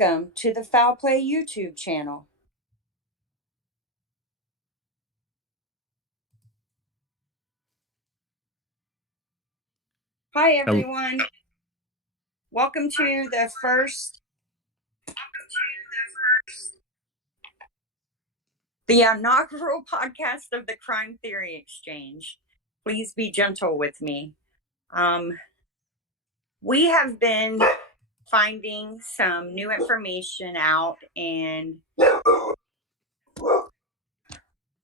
Welcome to the Foul Play YouTube channel. Hi everyone. Welcome to the inaugural podcast of the Crime Theory Exchange. Please be gentle with me. We have been finding some new information out, and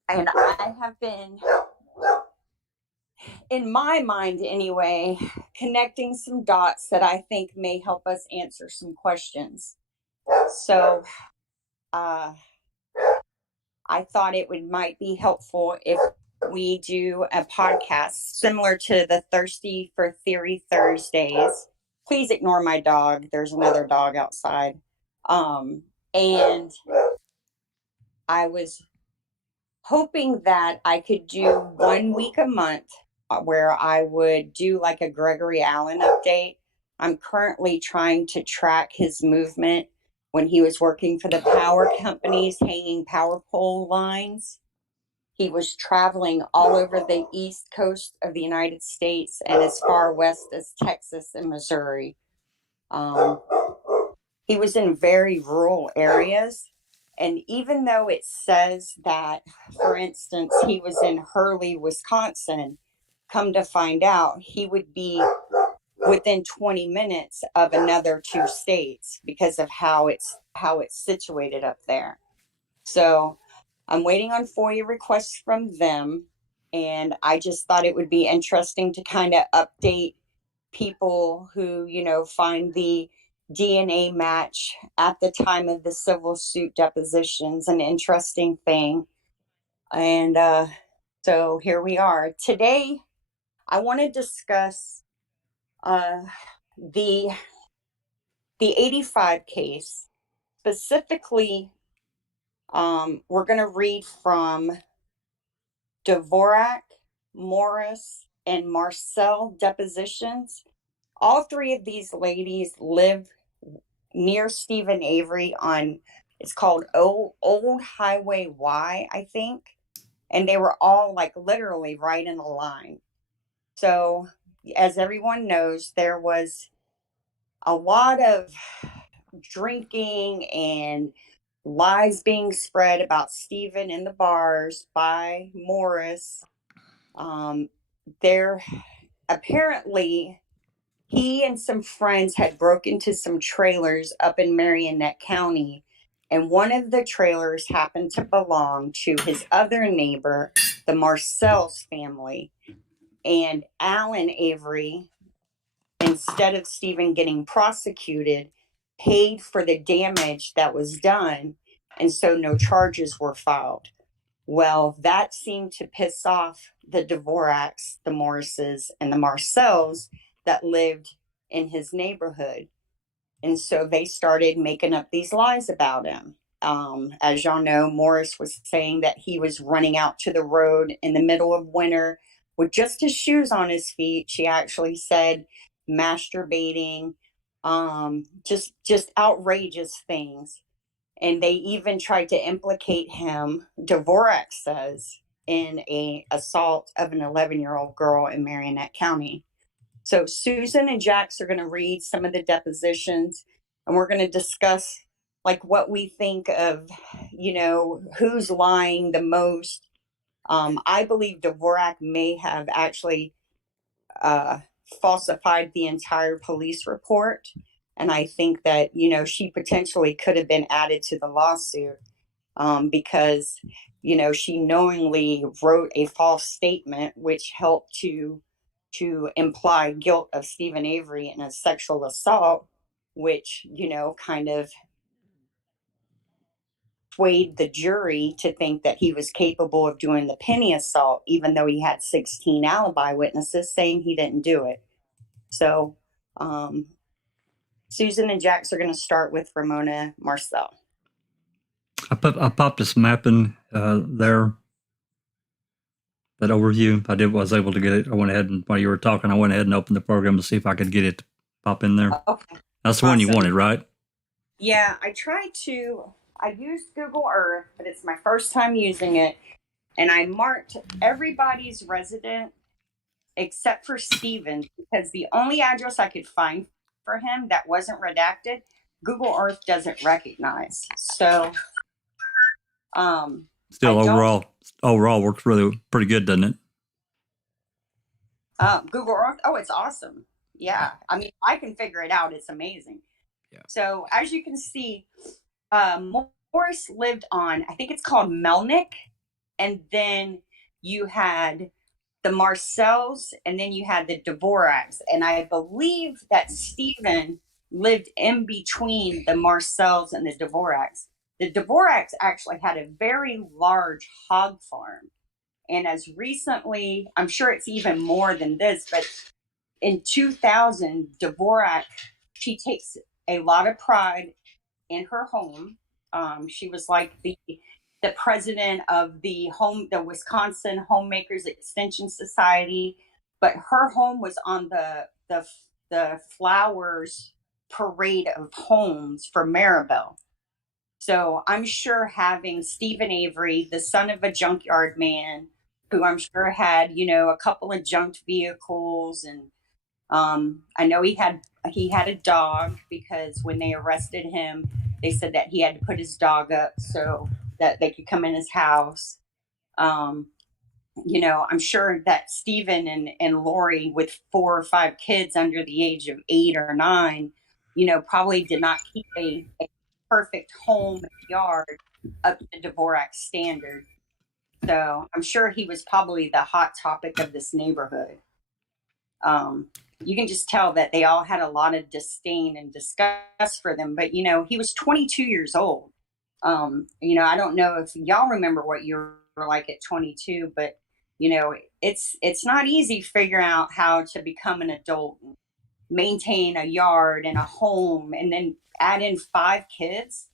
I have been, in my mind anyway, connecting some dots that I think may help us answer some questions. So I thought it might be helpful if we do a podcast similar to the Thirsty for Theory Thursdays. Please ignore my dog. There's another dog outside. And I was hoping that I could do 1 week a month where I would do like a Gregory Allen update. I'm currently trying to track his movement when he was working for the power companies, hanging power pole lines. He was traveling all over the East Coast of the United States and as far west as Texas and Missouri. He was in very rural areas. And even though it says that, for instance, he was in Hurley, Wisconsin, come to find out he would be within 20 minutes of another 2 states because of how it's situated up there. So I'm waiting on FOIA requests from them, and I just thought it would be interesting to kind of update people who, find the DNA match at the time of the civil suit depositions an interesting thing. And so here we are. Today, I want to discuss the 85 case. Specifically, we're going to read from DVorak, Morris, and Marcel depositions. All 3 of these ladies live near Stephen Avery on, it's called Old Highway Y, I think. And they were all like literally right in a line. So as everyone knows, there was a lot of drinking and lies being spread about Stephen in the bars by Morris. Apparently he and some friends had broken into some trailers up in Marionette County, and one of the trailers happened to belong to his other neighbor, the Marcel's family. And Alan Avery, instead of Stephen getting prosecuted, paid for the damage that was done, and so no charges were filed. Well, that seemed to piss off the DVoraks, the Morrises, and the Marcels that lived in his neighborhood. And so they started making up these lies about him. As y'all know, Morris was saying that he was running out to the road in the middle of winter with just his shoes on his feet. She actually said masturbating, just outrageous things. And they even tried to implicate him, DVorak says, in an assault of an 11-year-old girl in Marionette County. So Susan and Jax are going to read some of the depositions, and we're going to discuss like what we think of, who's lying the most. I believe DVorak may have actually falsified the entire police report. And I think that, she potentially could have been added to the lawsuit because, she knowingly wrote a false statement, which helped to imply guilt of Stephen Avery in a sexual assault, which, kind of swayed the jury to think that he was capable of doing the penny assault, even though he had 16 alibi witnesses saying he didn't do it. So, Susan and Jax are going to start with Ramona Marcel. I popped this map in there, that overview. Was able to get it. I went ahead and while you were talking, I went ahead and opened the program to see if I could get it to pop in there. Okay. That's the one you wanted, right? Yeah, I used Google Earth, but it's my first time using it. And I marked everybody's resident except for Steven because the only address I could find for him that wasn't redacted, Google Earth doesn't recognize. So I Still, don't overall works really pretty good, doesn't it? Google Earth. Oh, it's awesome. Yeah. I mean, I can figure it out. It's amazing. Yeah. So as you can see, Morris lived on, I think it's called Melnick. And then you had the Marcells, and then you had the DVoraks. And I believe that Stephen lived in between the Marcells and the DVoraks. The DVoraks actually had a very large hog farm. And as recently, I'm sure it's even more than this, but in 2000, DVorak, she takes a lot of pride in her home. She was like the president of the Wisconsin Homemakers Extension Society, but her home was on the flowers parade of homes for Maribel. So I'm sure having Stephen Avery, the son of a junkyard man, who I'm sure had, a couple of junked vehicles, and I know he had a dog because when they arrested him, they said that he had to put his dog up so that they could come in his house. Um, I'm sure that Stephen and Lori, with 4 or 5 kids under the age of 8 or 9, probably did not keep a perfect home and yard up to DVorak standard. So I'm sure he was probably the hot topic of this neighborhood. You can just tell that they all had a lot of disdain and disgust for them. But he was 22 years old. I don't know if y'all remember what you were like at 22, but it's not easy figuring out how to become an adult, and maintain a yard and a home, and then add in 5 kids.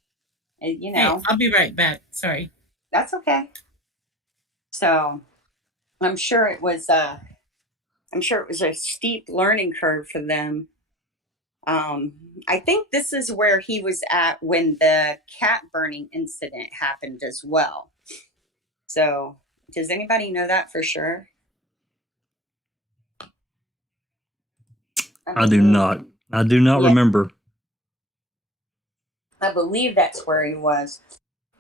Hey, I'll be right back. Sorry. That's okay. So I'm sure it was a steep learning curve for them. I think this is where he was at when the cat burning incident happened as well. So, does anybody know that for sure? I do not. I do not remember. I believe that's where he was.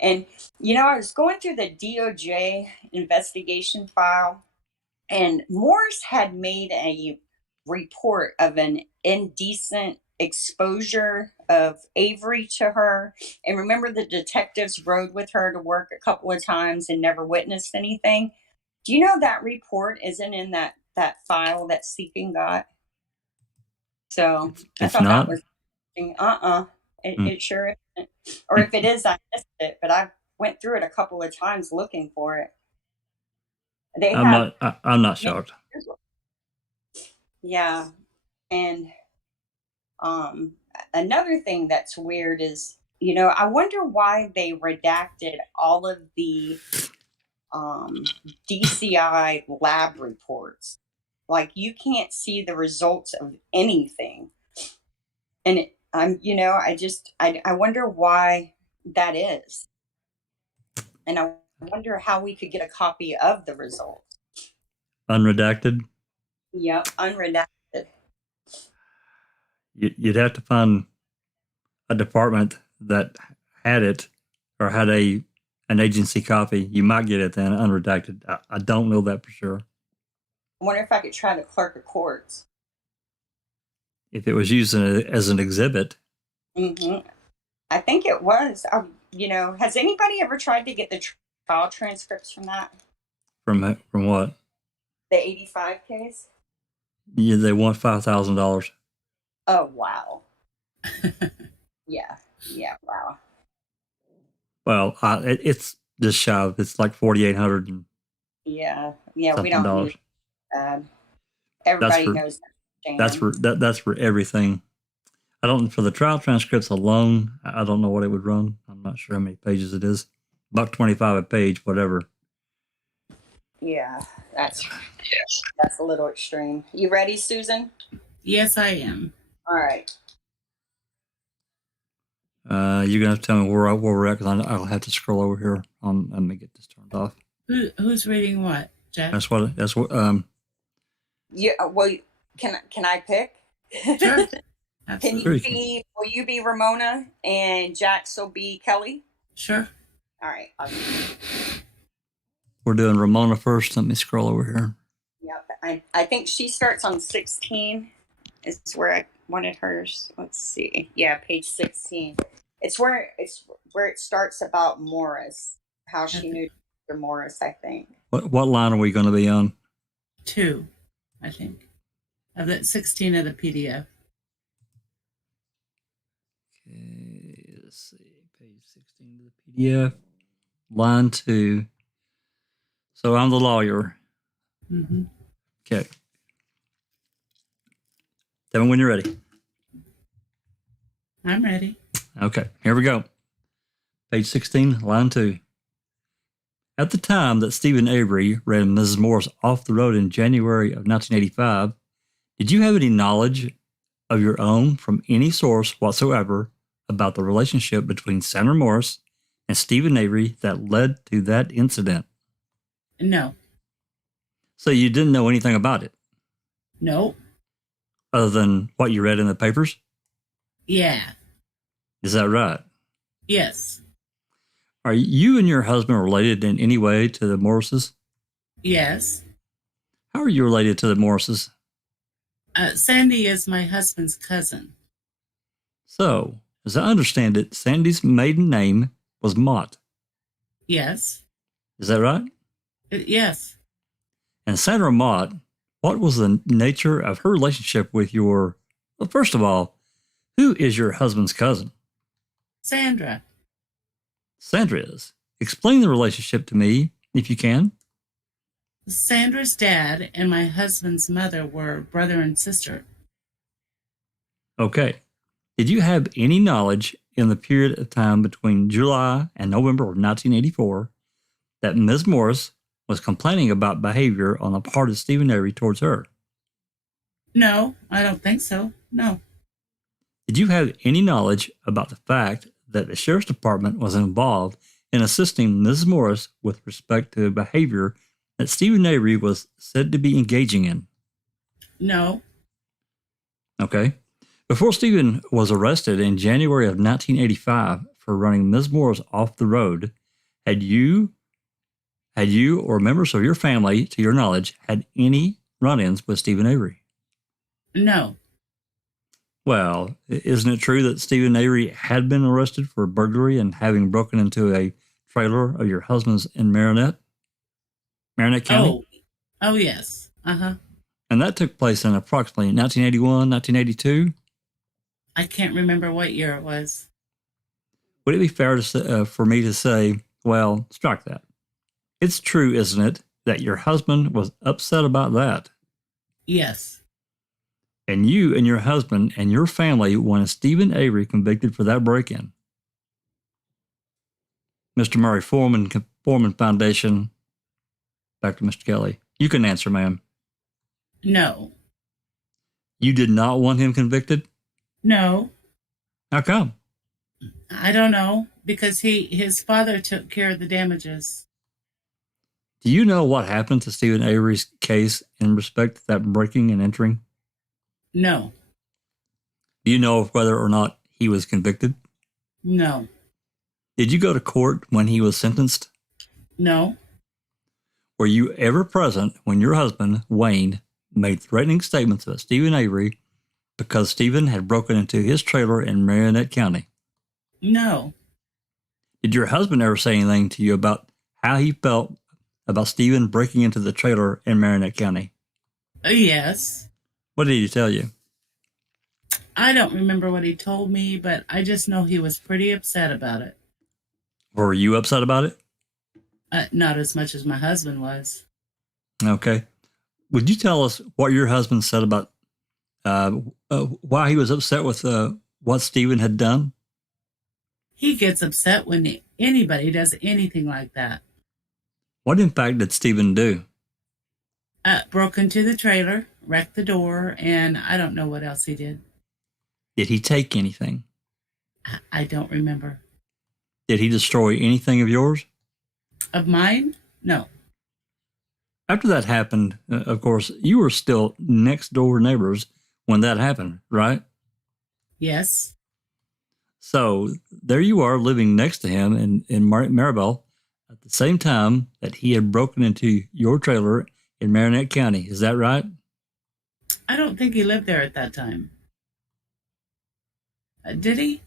And, I was going through the DOJ investigation file, and Morris had made a report of an indecent exposure of Avery to her. And remember, the detectives rode with her to work a couple of times and never witnessed anything. Do you know that report isn't in that file that Seeking got? So I thought not. that was interesting. It sure isn't. Or if it is, I missed it. But I went through it a couple of times looking for it. I'm not shocked. Yeah, and another thing that's weird is, I wonder why they redacted all of the DCI lab reports. Like, you can't see the results of anything, and I wonder why that is, and I wonder how we could get a copy of the results. Unredacted. Yep, unredacted. You'd have to find a department that had it or had an agency copy. You might get it then unredacted. I don't know that for sure. I wonder if I could try the clerk of courts. If it was used as an exhibit. Mm-hmm. I think it was. Has anybody ever tried to get the trial transcripts from that? From what? The 85 case? Yeah, they want $5,000. Oh, wow. Yeah, wow. Well, it's just shy of, it's like $4,800. Yeah, we don't need that. Everybody knows that. That's for everything. I don't, for the trial transcripts alone, I don't know what it would run. I'm not sure how many pages it is. $1.25 a page, whatever. Yeah, that's a little extreme. You ready, Susan? Yes, I am. All right. You're going to have to tell me where we're at, because I'll have to scroll over here. Let me get this turned off. Who's reading what, Jack? That's what. Yeah. Well, can I pick? Sure. Can you be? Will you be Ramona and Jax will be Kelly? Sure. All right. We're doing Ramona first. Let me scroll over here. Yeah, I think she starts on 16. Is where I wanted hers. Let's see. Yeah, page 16. It's where it starts about Morris, how she knew Dr. Morris, I think. What line are we going to be on? 2, I think. Of the 16 of the PDF. Okay, let's see. Page 16 of the PDF. Line 2. So I'm the lawyer. Mm-hmm. Okay. Tell me when you're ready. I'm ready. Okay, here we go. Page 16, line 2. At the time that Stephen Avery ran Mrs. Morris off the road in January of 1985, did you have any knowledge of your own from any source whatsoever about the relationship between Sandra Morris and Stephen Avery that led to that incident? No. So you didn't know anything about it? No. Other than what you read in the papers? Yeah. Is that right? Yes. Are you and your husband related in any way to the Morrises? Yes. How are you related to the Morrises? Sandy is my husband's cousin. So, as I understand it, Sandy's maiden name was Mott. Yes. Is that right? Yes. And Sandra Mott, what was the nature of her relationship with your... Well, first of all, who is your husband's cousin? Sandra. Sandra is. Explain the relationship to me, if you can. Sandra's dad and my husband's mother were brother and sister. Okay. Did you have any knowledge in the period of time between July and November of 1984 that Ms. Morris was complaining about behavior on the part of Stephen Avery towards her? No, I don't think so. No. Did you have any knowledge about the fact that the sheriff's department was involved in assisting Mrs. Morris with respect to behavior that Stephen Avery was said to be engaging in? No. Okay. Before Stephen was arrested in January of 1985 for running Ms. Morris off the road, had you or members of your family, to your knowledge, had any run-ins with Stephen Avery? No. Well, isn't it true that Stephen Avery had been arrested for burglary and having broken into a trailer of your husband's in Marinette County? Oh, yes. Uh-huh. And that took place in approximately 1981, 1982? I can't remember what year it was. Would it be fair to say, for me to say, well, strike that? It's true, isn't it, that your husband was upset about that? Yes. And you and your husband and your family wanted Stephen Avery convicted for that break-in. Mr. Murray Foreman Foundation, back to Mr. Kelly. You can answer, ma'am. No. You did not want him convicted? No. How come? I don't know, because his father took care of the damages. Do you know what happened to Stephen Avery's case in respect to that breaking and entering? No. Do you know whether or not he was convicted? No. Did you go to court when he was sentenced? No. Were you ever present when your husband, Wayne, made threatening statements about Stephen Avery because Stephen had broken into his trailer in Marinette County? No. Did your husband ever say anything to you about how he felt about Stephen breaking into the trailer in Marinette County? Yes. What did he tell you? I don't remember what he told me, but I just know he was pretty upset about it. Were you upset about it? Not as much as my husband was. Okay. Would you tell us what your husband said about why he was upset with what Stephen had done? He gets upset when anybody does anything like that. What, in fact, did Stephen do? Broke into the trailer, wrecked the door, and I don't know what else he did. Did he take anything? I don't remember. Did he destroy anything of yours? Of mine? No. After that happened, of course, you were still next door neighbors when that happened, right? Yes. So there you are living next to him in Maribel at the same time that he had broken into your trailer in Marinette County. Is that right? I don't think he lived there at that time. Did he?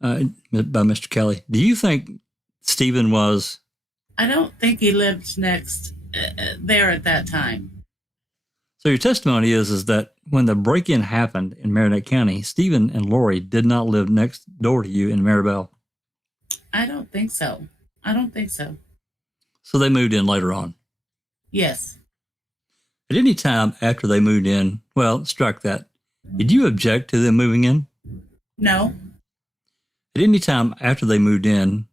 By Mr. Kelly. Do you think Stephen was? I don't think he lived next there at that time. So your testimony is that when the break-in happened in Marinette County, Stephen and Lori did not live next door to you in Maribel. I don't think so. I don't think so. So they moved in later on. Yes. At any time after they moved in, well, strike that. Did you object to them moving in? No. At any time after they moved in,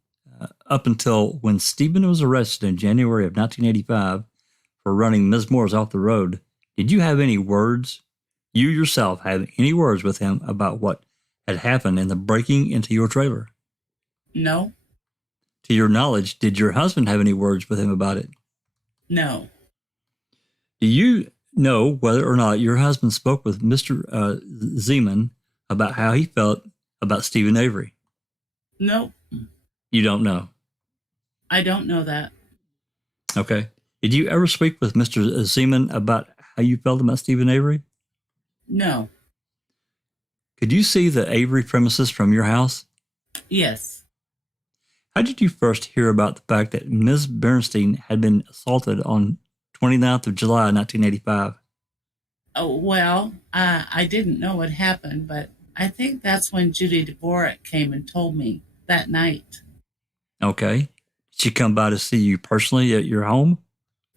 up until when Stephen was arrested in January of 1985 for running Ms. Moore's off the road, did you have any words, you yourself have any words with him about what had happened in the breaking into your trailer? No. To your knowledge, did your husband have any words with him about it? No. Do you know whether or not your husband spoke with Mr. Zeman about how he felt about Stephen Avery? Nope. You don't know. I don't know that. Okay. Did you ever speak with Mr. Zeman about how you felt about Stephen Avery? No. Could you see the Avery premises from your house? Yes. How did you first hear about the fact that Ms. Bernstein had been assaulted on 29th of July, 1985? Oh, well, I didn't know what happened, but I think that's when Judy DVorak came and told me that night. Okay. Did she come by to see you personally at your home?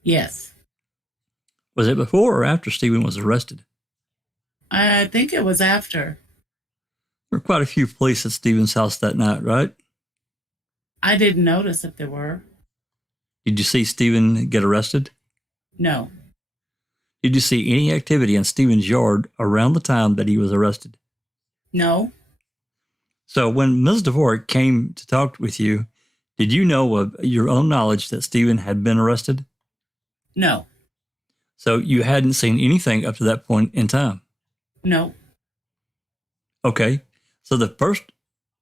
Yes. Was it before or after Stephen was arrested? I think it was after. There were quite a few police at Stephen's house that night, right? I didn't notice if there were. Did you see Stephen get arrested? No. Did you see any activity in Stephen's yard around the time that he was arrested? No. So when Ms. DVorak came to talk with you, did you know of your own knowledge that Stephen had been arrested? No. So you hadn't seen anything up to that point in time? No. Okay. So the first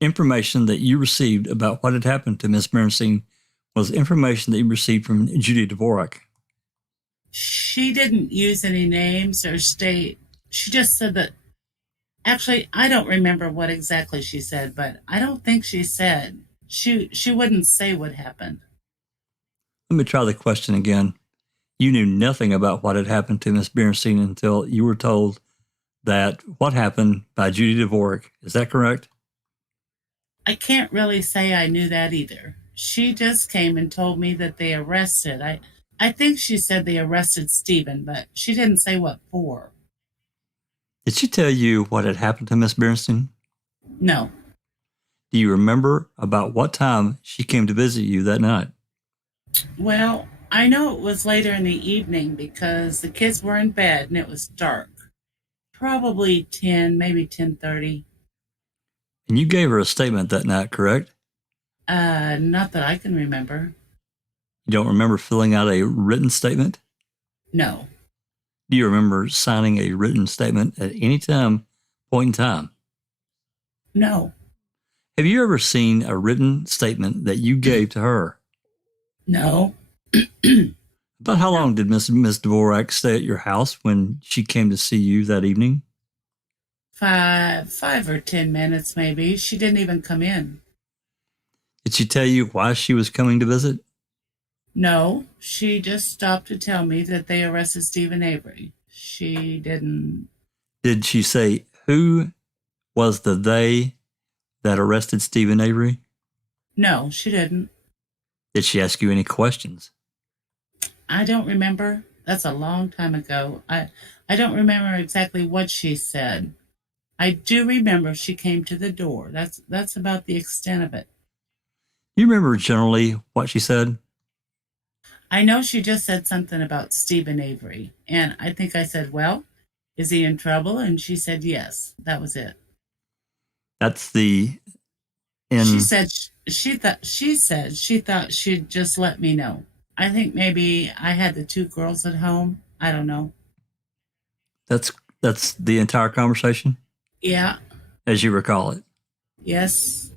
information that you received about what had happened to Ms. Bernstein was information that you received from Judy DVorak. She didn't use any names or state. She just said that. Actually, I don't remember what exactly she said, but I don't think she said. She wouldn't say what happened. Let me try the question again. You knew nothing about what had happened to Ms. Bernstein until you were told that what happened by Judy DVorak. Is that correct? I can't really say I knew that either. She just came and told me that they arrested. I think she said they arrested Stephen, but she didn't say what for. Did she tell you what had happened to Miss Bernstein? No. Do you remember about what time she came to visit you that night? Well, I know it was later in the evening because the kids were in bed and it was dark. Probably 10, maybe 10:30. And you gave her a statement that night, correct? Not that I can remember. You don't remember filling out a written statement? No. Do you remember signing a written statement at any point in time? No. Have you ever seen a written statement that you gave to her? No. About how long did Miss DVorak stay at your house when she came to see you that evening? 5 or 10 minutes, maybe. She didn't even come in. Did she tell you why she was coming to visit? No, she just stopped to tell me that they arrested Stephen Avery. She didn't. Did she say who was the they that arrested Stephen Avery? No, she didn't. Did she ask you any questions? I don't remember. That's a long time ago. I don't remember exactly what she said. I do remember she came to the door. That's about the extent of it. You remember generally what she said? I know she just said something about Stephen Avery. And I think I said, well, is he in trouble? And she said, yes. That was it. That's the She said she thought she'd just let me know. I think maybe I had the two girls at home. I don't know. that's the entire conversation, Yeah. as you recall it. Yes.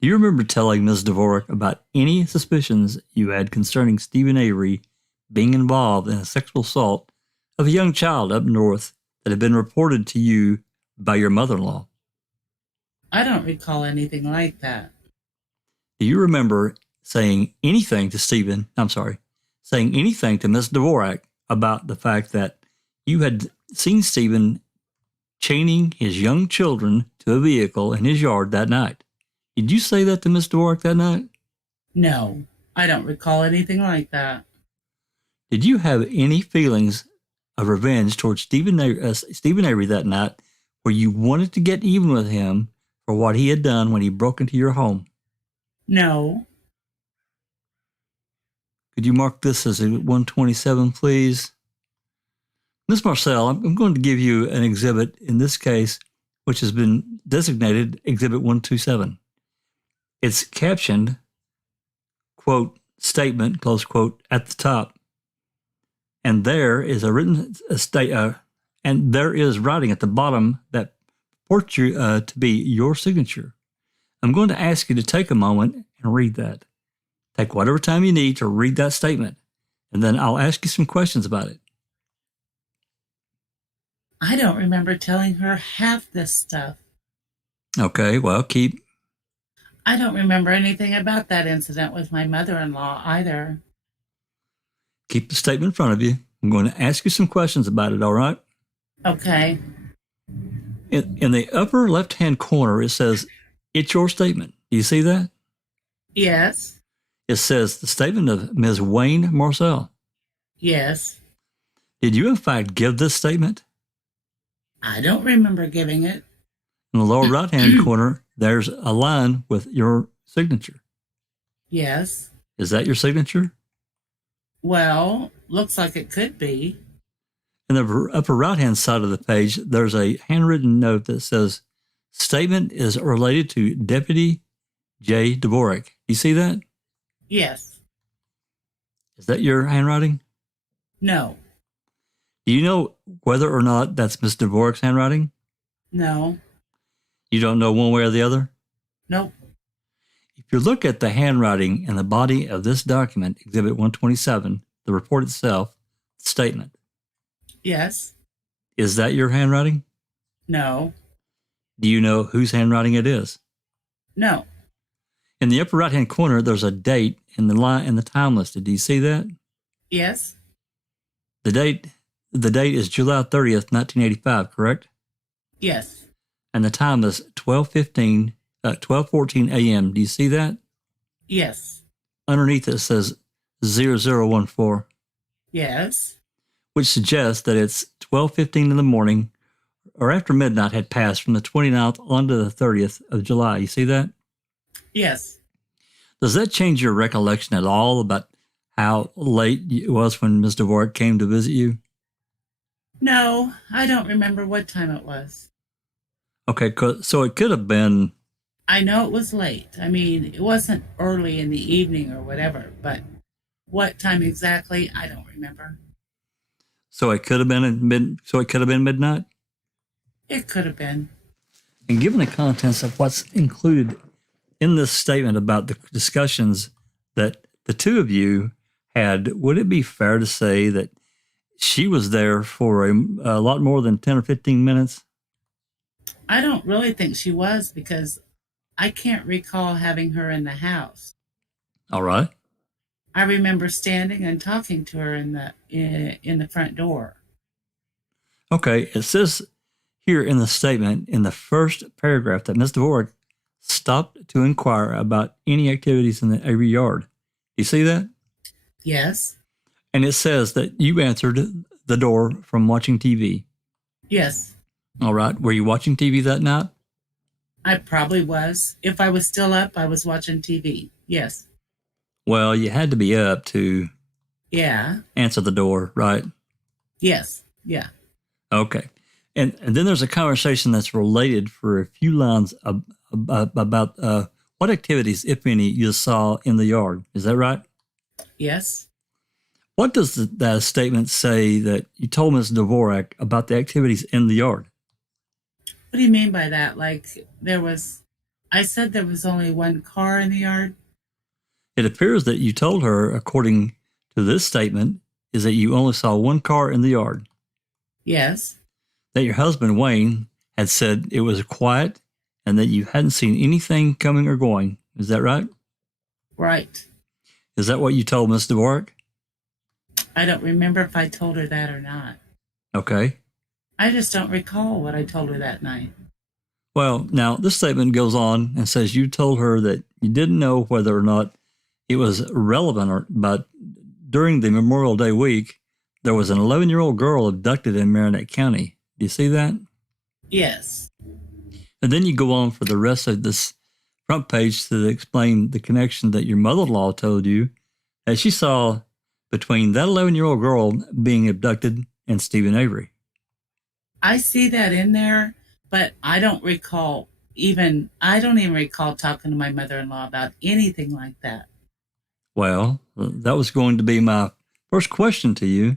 Do you remember telling Ms. DVorak about any suspicions you had concerning Stephen Avery being involved in a sexual assault of a young child up north that had been reported to you by your mother-in-law? I don't recall anything like that. Do you remember saying anything to Ms. DVorak about the fact that you had seen Stephen chaining his young children to a vehicle in his yard that night? Did you say that to Ms. DVorak that night? No, I don't recall anything like that. Did you have any feelings of revenge towards Stephen Avery that night, where you wanted to get even with him for what he had done when he broke into your home? No. Could you mark this as a 127, please? Miss Marcel, I'm going to give you an exhibit in this case, which has been designated Exhibit 127. It's captioned, quote, statement, close quote, at the top. And there is and there is writing at the bottom that purports to be your signature. I'm going to ask you to take a moment and read that. Take whatever time you need to read that statement, and then I'll ask you some questions about it. I don't remember telling her half this stuff. Okay, well, I don't remember anything about that incident with my mother-in-law either. Keep the statement in front of you. I'm going to ask you some questions about it, all right? Okay. In the upper left-hand corner, it says, it's your statement. Do you see that? Yes. It says the statement of Ms. Wayne Marcel. Yes. Did you, in fact, give this statement? I don't remember giving it. In the lower right-hand corner, there's a line with your signature. Yes. Is that your signature? Well, looks like it could be. In the upper right-hand side of the page, there's a handwritten note that says, statement is related to Deputy J. DVorak. You see that? Yes. Is that your handwriting? No. Do you know whether or not that's Ms. DVorak's handwriting? No. You don't know one way or the other? Nope. If you look at the handwriting in the body of this document, Exhibit 127, the report itself, the statement. Yes. Is that your handwriting? No. Do you know whose handwriting it is? No. In the upper right-hand corner, there's a date in the time listed. Do you see that? Yes. The date is July 30th, 1985, correct? Yes. And the time is 12:14 a.m. Do you see that? Yes. Underneath it says 0014, Yes. which suggests that it's 12:15 in the morning or after midnight had passed from the 29th on to the 30th of July. You see that? Yes. Does that change your recollection at all about how late it was when Ms. DVorak came to visit you? No, I don't remember what time it was. Okay, so it could have been... I know it was late. I mean, it wasn't early in the evening or whatever, but what time exactly, I don't remember. So it could have been midnight? It could have been. And given the contents of what's included in this statement about the discussions that the two of you had, would it be fair to say that she was there for a lot more than 10 or 15 minutes? I don't really think she was because I can't recall having her in the house. All right. I remember standing and talking to her in the front door. Okay, it says here in the statement, in the first paragraph, that Ms. DVorak stopped to inquire about any activities in the Avery yard. You see that? Yes. And it says that you answered the door from watching TV. Yes. All right. Were you watching TV that night? I probably was. If I was still up, I was watching TV. Yes. Well, you had to be up to Yeah. answer the door, right? Yes. Yeah. Okay. And then there's a conversation that's related for a few lines about what activities, if any, you saw in the yard. Is that right? Yes. What does that statement say that you told Ms. DVorak about the activities in the yard? What do you mean by that? Like I said there was only one car in the yard? It appears that you told her, according to this statement, is that you only saw one car in the yard. Yes. That your husband, Wayne, had said it was quiet and that you hadn't seen anything coming or going. Is that right? Right. Is that what you told Ms. DVorak? I don't remember if I told her that or not. Okay. I just don't recall what I told her that night. Well, now this statement goes on and says you told her that you didn't know whether or not it was relevant, but during the Memorial Day week, there was an 11-year-old girl abducted in Marinette County. Do you see that? Yes. And then you go on for the rest of this front page to explain the connection that your mother-in-law told you that she saw between that 11-year-old girl being abducted and Stephen Avery. I see that in there, but I don't even recall talking to my mother-in-law about anything like that. Well, that was going to be my first question to you.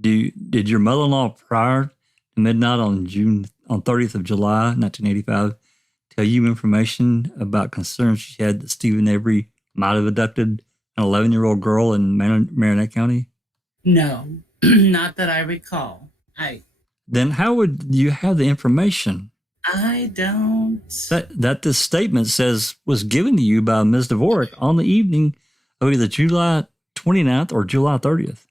Did your mother-in-law prior to midnight on 30th of July, 1985, tell you information about concerns she had that Stephen Avery might have abducted an 11-year-old girl in Marinette County? No, not that I recall. Then how would you have the information? I don't. That this statement says was given to you by Ms. DVorak on the evening of either July 29th or July 30th.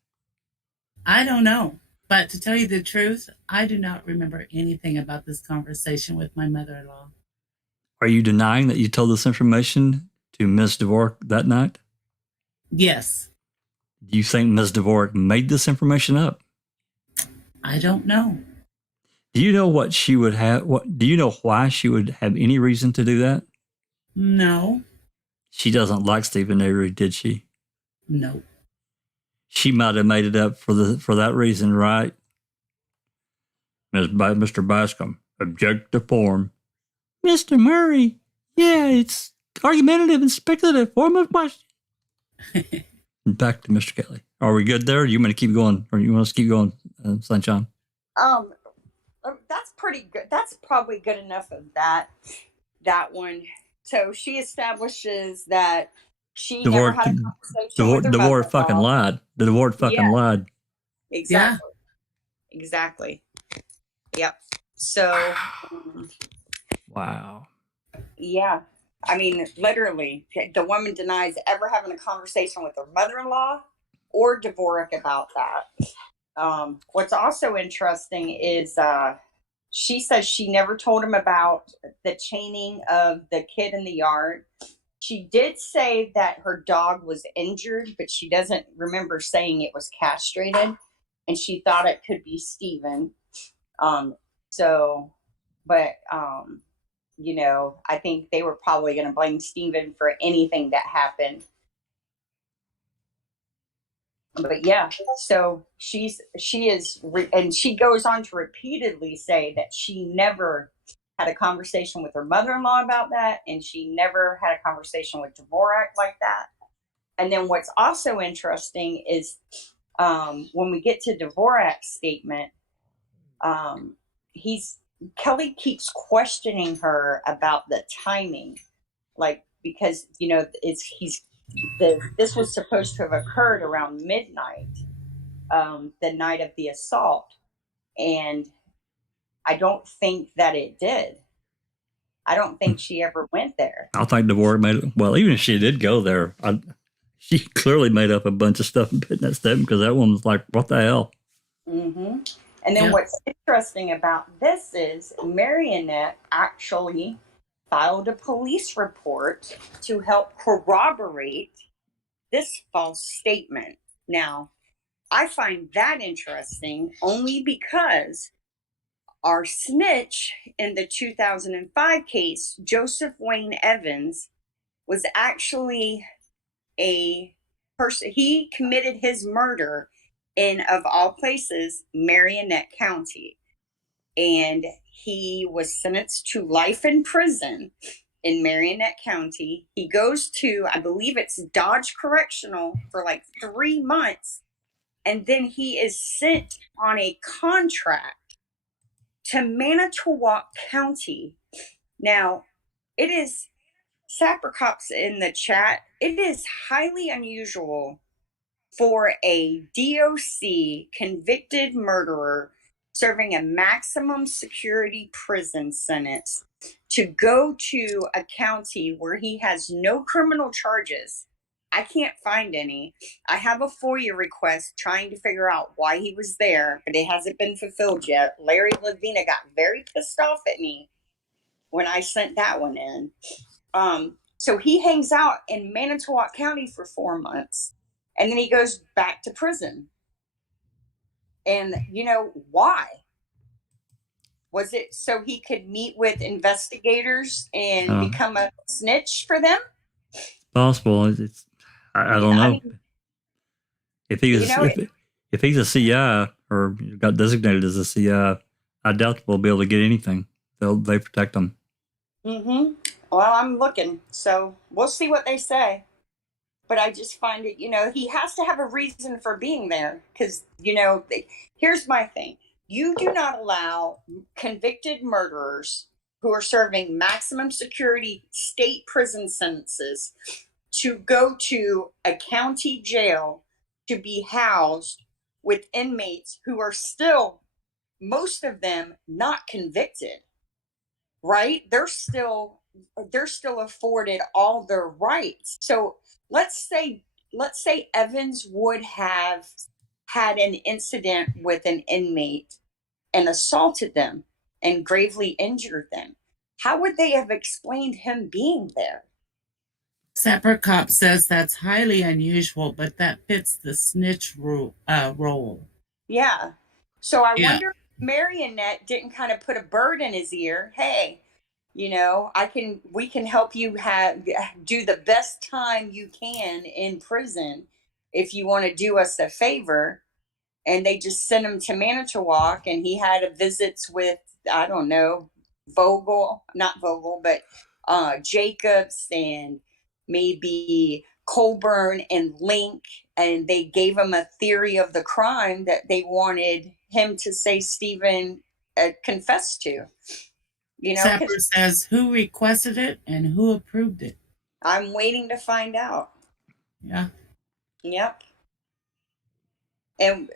I don't know. But to tell you the truth, I do not remember anything about this conversation with my mother-in-law. Are you denying that you told this information to Ms. DVorak that night? Yes. Do you think Ms. DVorak made this information up? I don't know. Do you know what she would have? Do you know why she would have any reason to do that? No. She doesn't like Stephen Avery, did she? No. She might have made it up for that reason, right? Mr. Bascom, object to form. Mr. Murray, yeah, it's argumentative and speculative form of question. Back to Mr. Kelly. Are we good there? You want to keep going, or you want us to keep going, Sunshine? That's pretty good. That's probably good enough of that one. So she establishes that she never had a conversation with her DVorak fucking lied. The DVorak fucking lied. Exactly. Yeah. Exactly. Yep. So. Wow. Yeah. I mean, literally, the woman denies ever having a conversation with her mother-in-law or DVorak about that. What's also interesting is she says she never told him about the chaining of the kid in the yard. She did say that her dog was injured, but she doesn't remember saying it was castrated, and she thought it could be Stephen. I think they were probably going to blame Stephen for anything that happened. But yeah, so she is, and she goes on to repeatedly say that she never had a conversation with her mother-in-law about that, and she never had a conversation with DVorak like that. And then what's also interesting is when we get to DVorak's statement, Kelly keeps questioning her about the timing, like, because this was supposed to have occurred around midnight, the night of the assault, and I don't think that it did. I don't think she ever went there. I think DVorak made it. Well, even if she did go there, she clearly made up a bunch of stuff and put in that statement, because that one was like, what the hell? Mm-hmm. And then what's interesting about this is Marinette actually filed a police report to help corroborate this false statement. Now, I find that interesting only because our snitch in the 2005 case, Joseph Wayne Evans, was actually a person. He committed his murder in, of all places, Marinette County. and he was sentenced to life in prison in Marionette County. He goes to, I believe it's Dodge Correctional for like 3 months, and then he is sent on a contract to Manitowoc County. Now, it is, Sapper Cops in the chat, it is highly unusual for a DOC convicted murderer serving a maximum security prison sentence to go to a county where he has no criminal charges. I can't find any. I have a FOIA request trying to figure out why he was there, but it hasn't been fulfilled yet. Larry Lavina got very pissed off at me when I sent that one in. So he hangs out in Manitowoc County for 4 months, and then he goes back to prison. And, you know, why? Was it so he could meet with investigators and become a snitch for them? Possible. I don't know. I mean, if he was, if he's a CI or got designated as a CI, I doubt we'll be able to get anything. They protect them. Mm-hmm. Well, I'm looking, so we'll see what they say. But I just find it, you know, he has to have a reason for being there because, you know, here's my thing. You do not allow convicted murderers who are serving maximum security state prison sentences to go to a county jail to be housed with inmates who are still, most of them, not convicted, right? They're still afforded all their rights. So let's say Evans would have had an incident with an inmate and assaulted them and gravely injured them. How would they have explained him being there? Sapper Cop says that's highly unusual, but that fits the snitch role. Yeah. So I wonder if Marionette didn't kind of put a bird in his ear. Hey, you know, we can help you do the best time you can in prison if you want to do us a favor. And they just sent him to Manitowoc, and he had visits with, I don't know, Jacobs and maybe Colburn and Link, and they gave him a theory of the crime that they wanted him to say Stephen confessed to. You know, Sapper says who requested it and who approved it. I'm waiting to find out. Yeah. Yep. And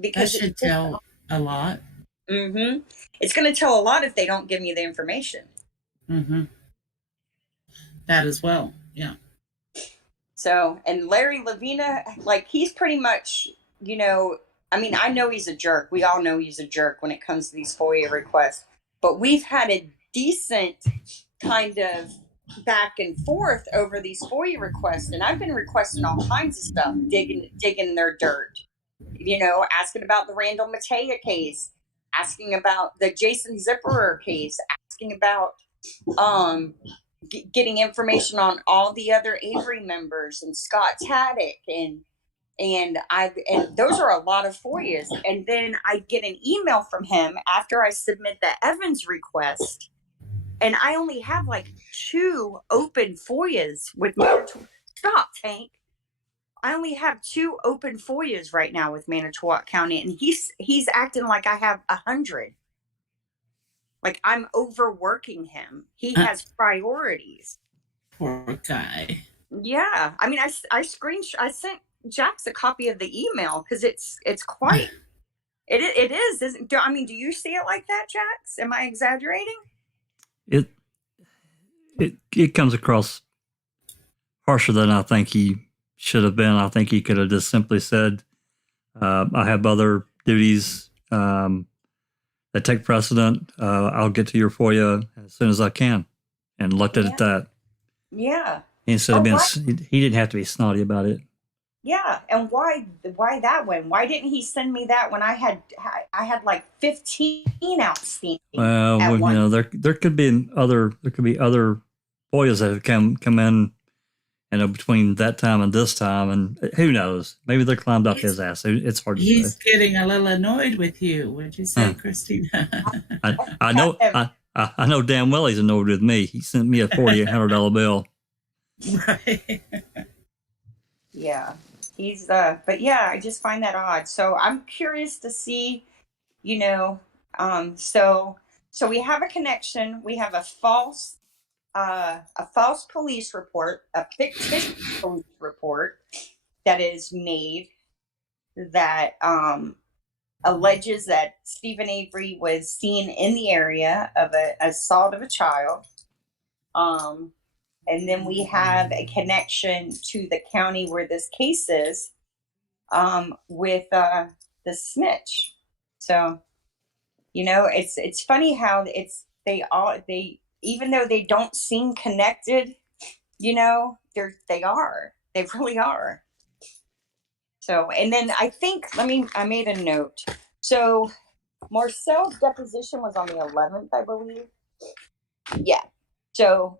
because that should tell a lot. Mm-hmm. It's going to tell a lot if they don't give me the information. Mm-hmm. That as well. Yeah. So, and Larry Lavina, like, he's pretty much, you know, I mean, I know he's a jerk. We all know he's a jerk when it comes to these FOIA requests. But we've had a decent kind of back and forth over these FOIA requests, and I've been requesting all kinds of stuff, digging their dirt, you know, asking about the Randall Matea case, asking about the Jason Zipperer case, asking about getting information on all the other Avery members and Scott Taddick, and those are a lot of FOIAs. And then I get an email from him after I submit the Evans request, and I only have like 2 open FOIAs with Stop, Tank. I only have 2 open FOIAs right now with Manitowoc County, and he's acting like I have 100. Like I'm overworking him. He has priorities. Poor guy. Yeah, I mean, I sent Jax a copy of the email because it's quite. It is. Isn't? I mean, do you see it like that, Jax? Am I exaggerating? It comes across harsher than I think he should have been. I think he could have just simply said, "I have other duties that take precedent. I'll get to your FOIA as soon as I can," and left it at that. Yeah. Instead of being, he didn't have to be snotty about it. Yeah, and why that one? Why didn't he send me that when I had like 15 outstanding? Well, you know, there could be other FOIAs that have come in between that time and this time, and who knows? Maybe they climbed up his ass. It's hard to say. He's getting a little annoyed with you. What'd you say, Christina? I know. I know damn well he's annoyed with me. He sent me a $4,800 bill. Right. Yeah. He's but yeah, I just find that odd. So I'm curious to see, so we have a connection. We have a false police report, a fictitious police report that is made that alleges that Stephen Avery was seen in the area of an assault of a child. And then we have a connection to the county where this case is with the snitch. So, it's funny how they even though they don't seem connected, they really are. So, and then I think, I made a note. So Marcel's deposition was on the 11th, I believe. Yeah. So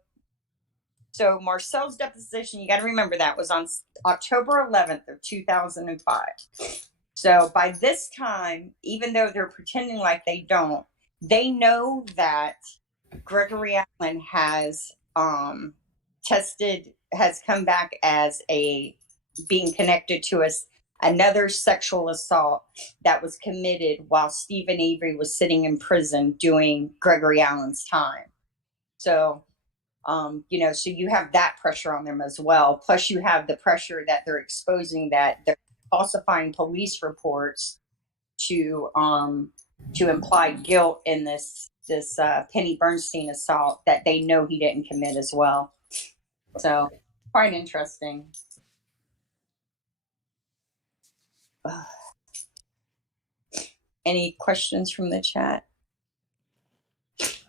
Marcel's deposition, you got to remember that was on October 11th of 2005. So by this time, even though they're pretending like they don't, they know that Gregory Allen has come back as being connected to another sexual assault that was committed while Stephen Avery was sitting in prison doing Gregory Allen's time. So, so you have that pressure on them as well. Plus you have the pressure that they're exposing that they're falsifying police reports to imply guilt in this Penny Bernstein assault that they know he didn't commit as well. So quite interesting. Any questions from the chat?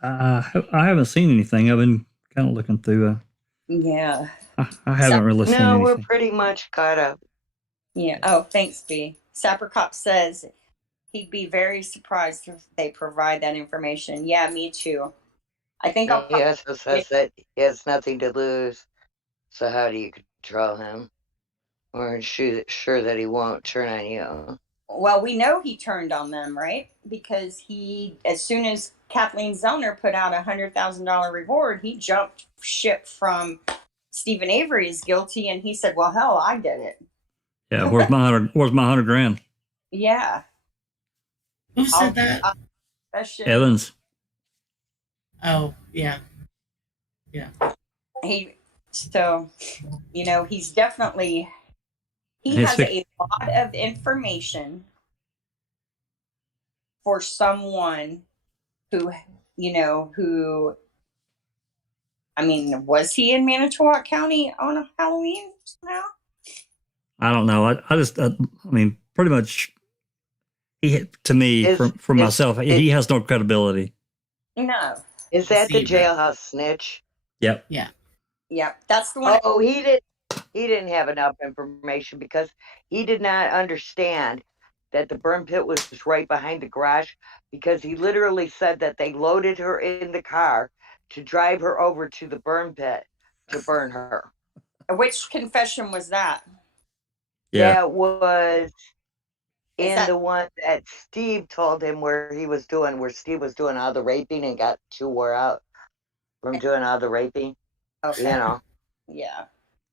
I haven't seen anything. I've been kind of looking through. Yeah. I haven't really seen anything. No, we're pretty much caught up. Yeah. Oh, thanks, B. Sappercop says he'd be very surprised if they provide that information. Yeah, me too. I think he also says that he has nothing to lose. So how do you control him? Or sure that he won't turn on you? Well, we know he turned on them, right? Because as soon as Kathleen Zellner put out $100,000 reward, he jumped ship from Stephen Avery is guilty, and he said, "Well, hell, I did it." Yeah, where's my $100,000? Yeah. Who said that? Evans. Oh, yeah. Yeah. He's definitely, he has a lot of information for someone who, was he in Manitowoc County on Halloween now? I don't know. Pretty much, for myself, he has no credibility. No. Is that the jailhouse snitch? Yep. Yeah. Yep. That's the one. Oh, he didn't have enough information because he did not understand that the burn pit was right behind the garage, because he literally said that they loaded her in the car to drive her over to the burn pit to burn her. Which confession was that? Yeah. That was the one that Steve told him where Steve was doing all the raping and got too wore out from doing all the raping. Okay. Yeah.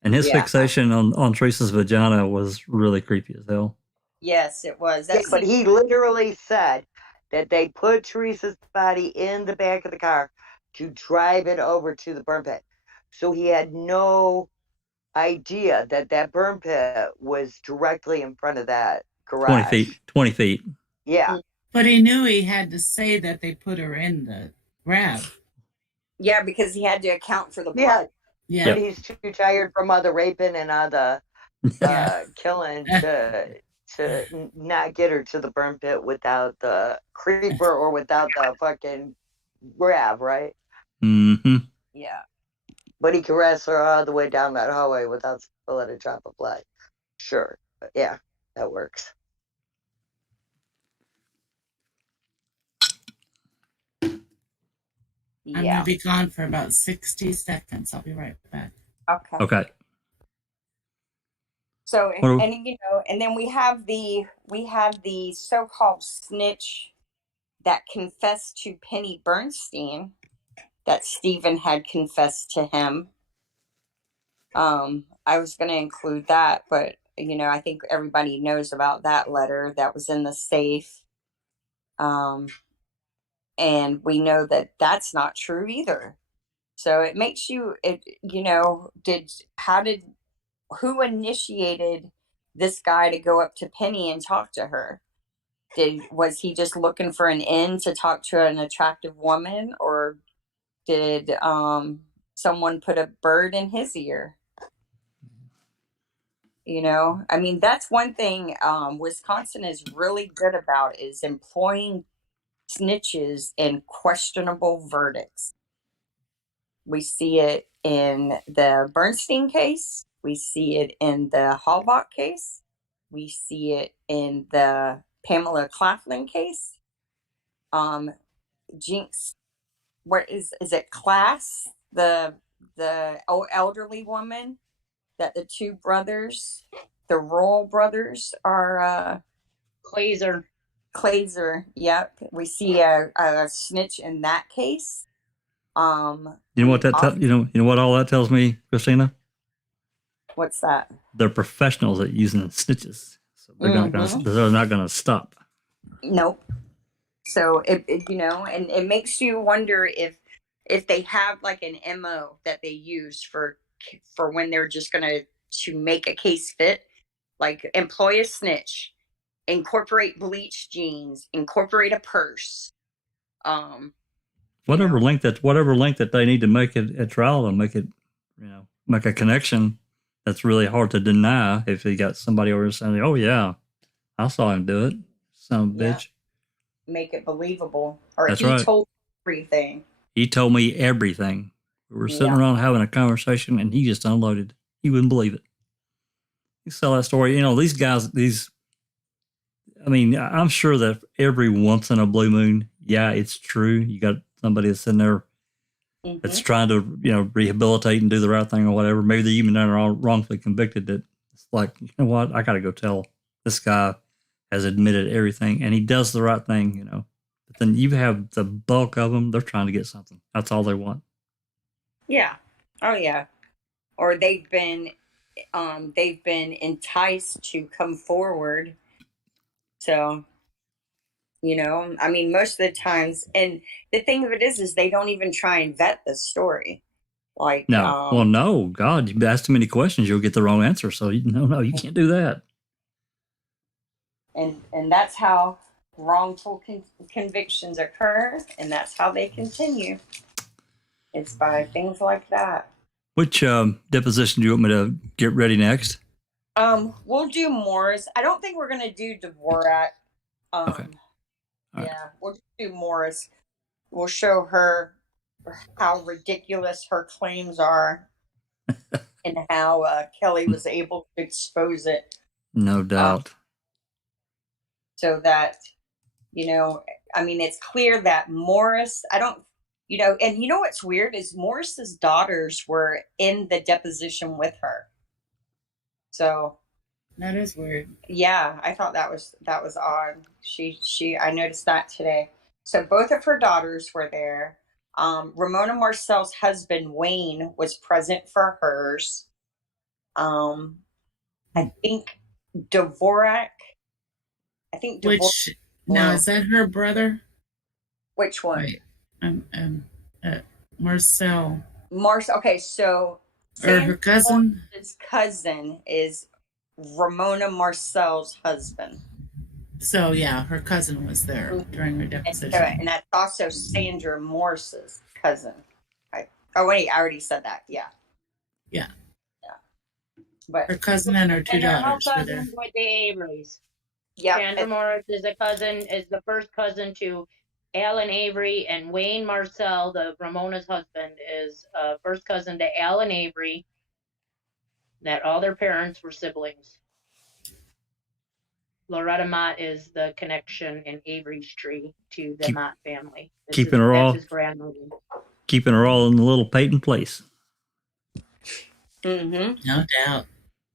And his fixation on Teresa's vagina was really creepy as hell. Yes, it was. But he literally said that they put Teresa's body in the back of the car to drive it over to the burn pit. So he had no idea that burn pit was directly in front of that garage. 20 feet. Yeah. But he knew he had to say that they put her in the grab. Yeah, because he had to account for the blood. Yeah. But he's too tired from all the raping and all the killing to not get her to the burn pit without the creeper or without the fucking grab, right? Mm-hmm. Yeah. But he can wrestle her all the way down that hallway without spilling a drop of blood. Sure. But yeah, that works. I'm going to be gone for about 60 seconds. I'll be right back. Okay. Okay. So, What do- and and then we have the so-called snitch that confessed to Penny Bernstein that Stephen had confessed to him. I was going to include that, but I think everybody knows about that letter that was in the safe. And we know that that's not true either. So it makes you, who initiated this guy to go up to Penny and talk to her? Was he just looking for an in to talk to an attractive woman, or did someone put a bird in his ear? I mean, that's one thing Wisconsin is really good about, is employing snitches in questionable verdicts. We see it in the Bernstein case. We see it in the Halbach case. We see it in the Pamela Claflin case. Jinx, what is it? Class, the elderly woman that the two brothers, the Roll brothers, are Clazer. Yep, we see a snitch in that case. You know what you know what all that tells me, Christina? What's that? They're professionals at using snitches, so they're not gonna stop. Nope. So and it makes you wonder if they have like an MO that they use for when they're just gonna to make a case fit, like employ a snitch, incorporate bleached jeans, incorporate a purse. Whatever link that they need to make it at trial to make it, make a connection. That's really hard to deny if you got somebody over saying, "Oh yeah, I saw him do it, son of a bitch." Make it believable, or That's he right. told everything. He told me everything. We were sitting around having a conversation, and he just unloaded. He wouldn't believe it. You sell that story. These guys. I'm sure that every once in a blue moon, yeah, it's true. You got somebody that's in there that's trying to, rehabilitate and do the right thing or whatever. Maybe they even are wrongfully convicted. That it's like, you know what? I got to go tell this guy has admitted everything and he does the right thing, But then you have the bulk of them. They're trying to get something. That's all they want. Yeah. Oh yeah. Or they've been enticed to come forward. So, most of the times, and the thing of it is they don't even try and vet the story. Like, no, God, you ask too many questions, you'll get the wrong answer. So, no, you can't do that. And that's how wrongful convictions occur, and that's how they continue. It's by things like that. Which deposition do you want me to get ready next? We'll do Morris. I don't think we're going to do DVorak. Okay. Yeah, we'll do Morris. We'll show her how ridiculous her claims are and how Kelly was able to expose it. No doubt. So that, it's clear that Morris, and what's weird is Morris's daughters were in the deposition with her. So that is weird. Yeah, I thought that was odd. I noticed that today. So both of her daughters were there. Ramona Marcel's husband Wayne was present for hers. I think DVorak. Is that her brother? Which one? Wait, Marcel. Okay, so or her cousin. His cousin is Ramona Marcel's husband. So yeah, her cousin was there during her deposition, and that's also Sandra Morse's cousin. I already said that. Yeah. But her cousin and her two daughters were there. With the Averys. Yeah. Sandra Morris is the first cousin to Alan Avery, and Wayne Marcel, the Ramona's husband, is first cousin to Alan Avery. That all their parents were siblings. Loretta Mott is the connection in Avery's tree to the Mott family. Keeping her all in the little Peyton place. No doubt.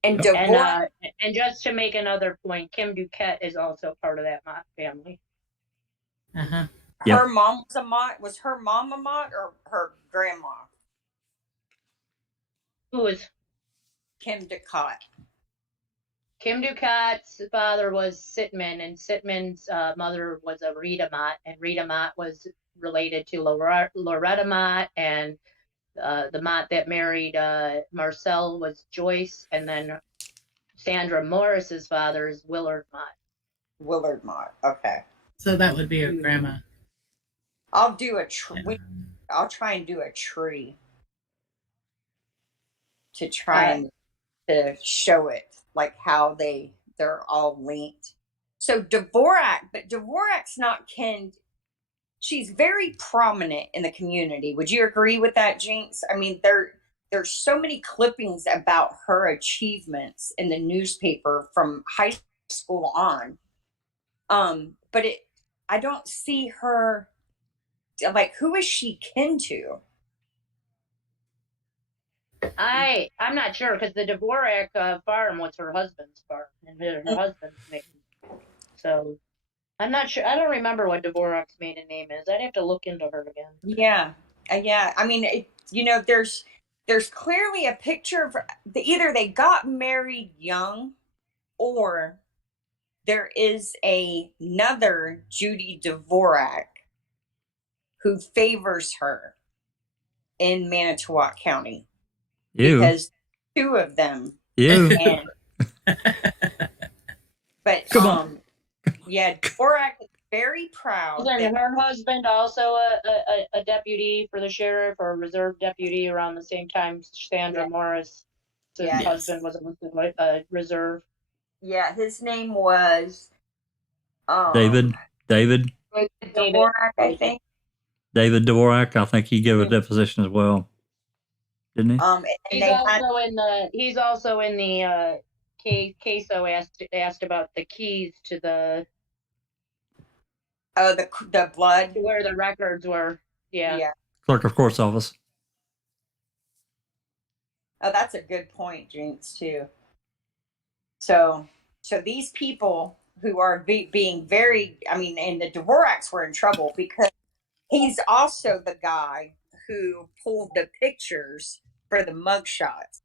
And Yep. Devorah, And just to make another point, Kim Duquette is also part of that Mott family. Uh-huh. Yep. her mom was a Mott. Was her mom a Mott or her grandma? Who is Kim Duquette. Kim Ducatte's father was Sitman, and Sitman's mother was a Rita Mott, and Rita Mott was related to Loretta Mott, and the Mott that married Marcel was Joyce, and then Sandra Morris's father is Willard Mott. Willard Mott. Okay. So that would be her grandma. I'll do a I'll try and do a tree to try and to show it, like how they're all linked. So Dvorak, but Dvorak's not kin. She's very prominent in the community. Would you agree with that, Jinx? I mean, there's so many clippings about her achievements in the newspaper from high school on. But I don't see her, like, who is she kin to? I'm not sure, because the Dvorak farm was her husband's farm, and her husband's name. So I'm not sure. I don't remember what Dvorak's maiden name is. I'd have to look into her again. Yeah, yeah. I mean, there's clearly a picture of either they got married young, or there is another Judy Dvorak who favors her in Manitowoc County. You. Because two of them. You. But Come on. Yeah, Dvorak is very proud. Isn't her husband also a deputy for the sheriff, or a reserve deputy around the same time Sandra Morris' husband was a reserve? Yeah, his name was David Dvorak, I think. David Dvorak, I think he gave a deposition as well, didn't he? He's also in the Queso asked about the keys to the the blood, where the records were. Yeah. Clerk of Court's office. Oh, that's a good point, Jinx, too. So these people who are being very, I mean, and the Dvoraks were in trouble because he's also the guy who pulled the pictures for the mugshots.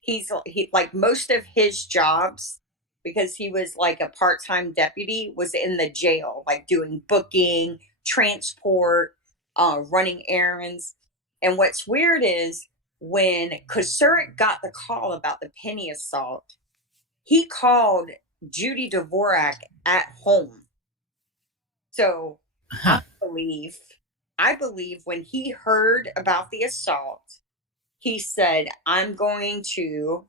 He like most of his jobs, because he was like a part-time deputy, was in the jail, like doing booking, transport, running errands. And what's weird is when Kosurik got the call about the penny assault, he called Judy Dvorak at home. So I believe when he heard about the assault, he said, I'm going to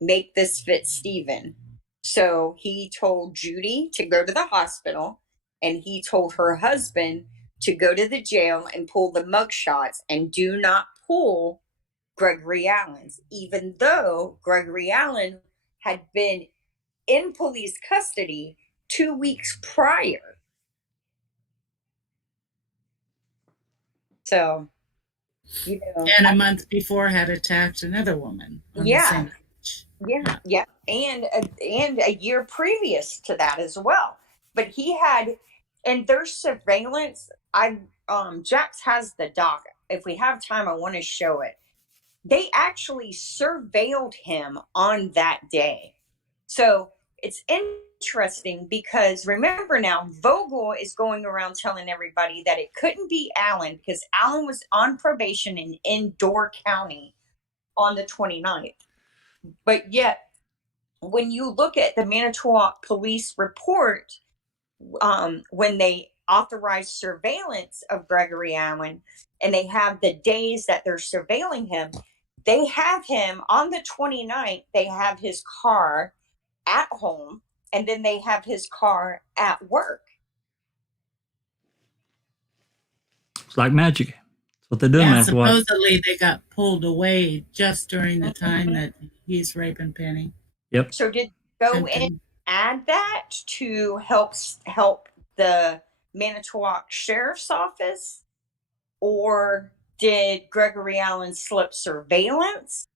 make this fit Steven. So he told Judy to go to the hospital, and he told her husband to go to the jail and pull the mugshots, and do not pull Gregory Allen's, even though Gregory Allen had been in police custody 2 weeks prior. So, and a month before had attacked another woman. Yeah, and a year previous to that as well. But he had, and there's surveillance. Jax has the doc. If we have time, I want to show it. They actually surveilled him on that day. So it's interesting because remember now, Vogel is going around telling everybody that it couldn't be Allen because Allen was on probation in Door County on the 29th. But yet, when you look at the Manitowoc police report, when they authorized surveillance of Gregory Allen, and they have the days that they're surveilling him, they have him on the 29th, they have his car at home, and then they have his car at work. It's like magic. That's what they're doing, man. Supposedly they got pulled away just during the time that he's raping Penny. Yep. So did go in and add that to help the Manitowoc Sheriff's Office, or did Gregory Allen slip surveillance?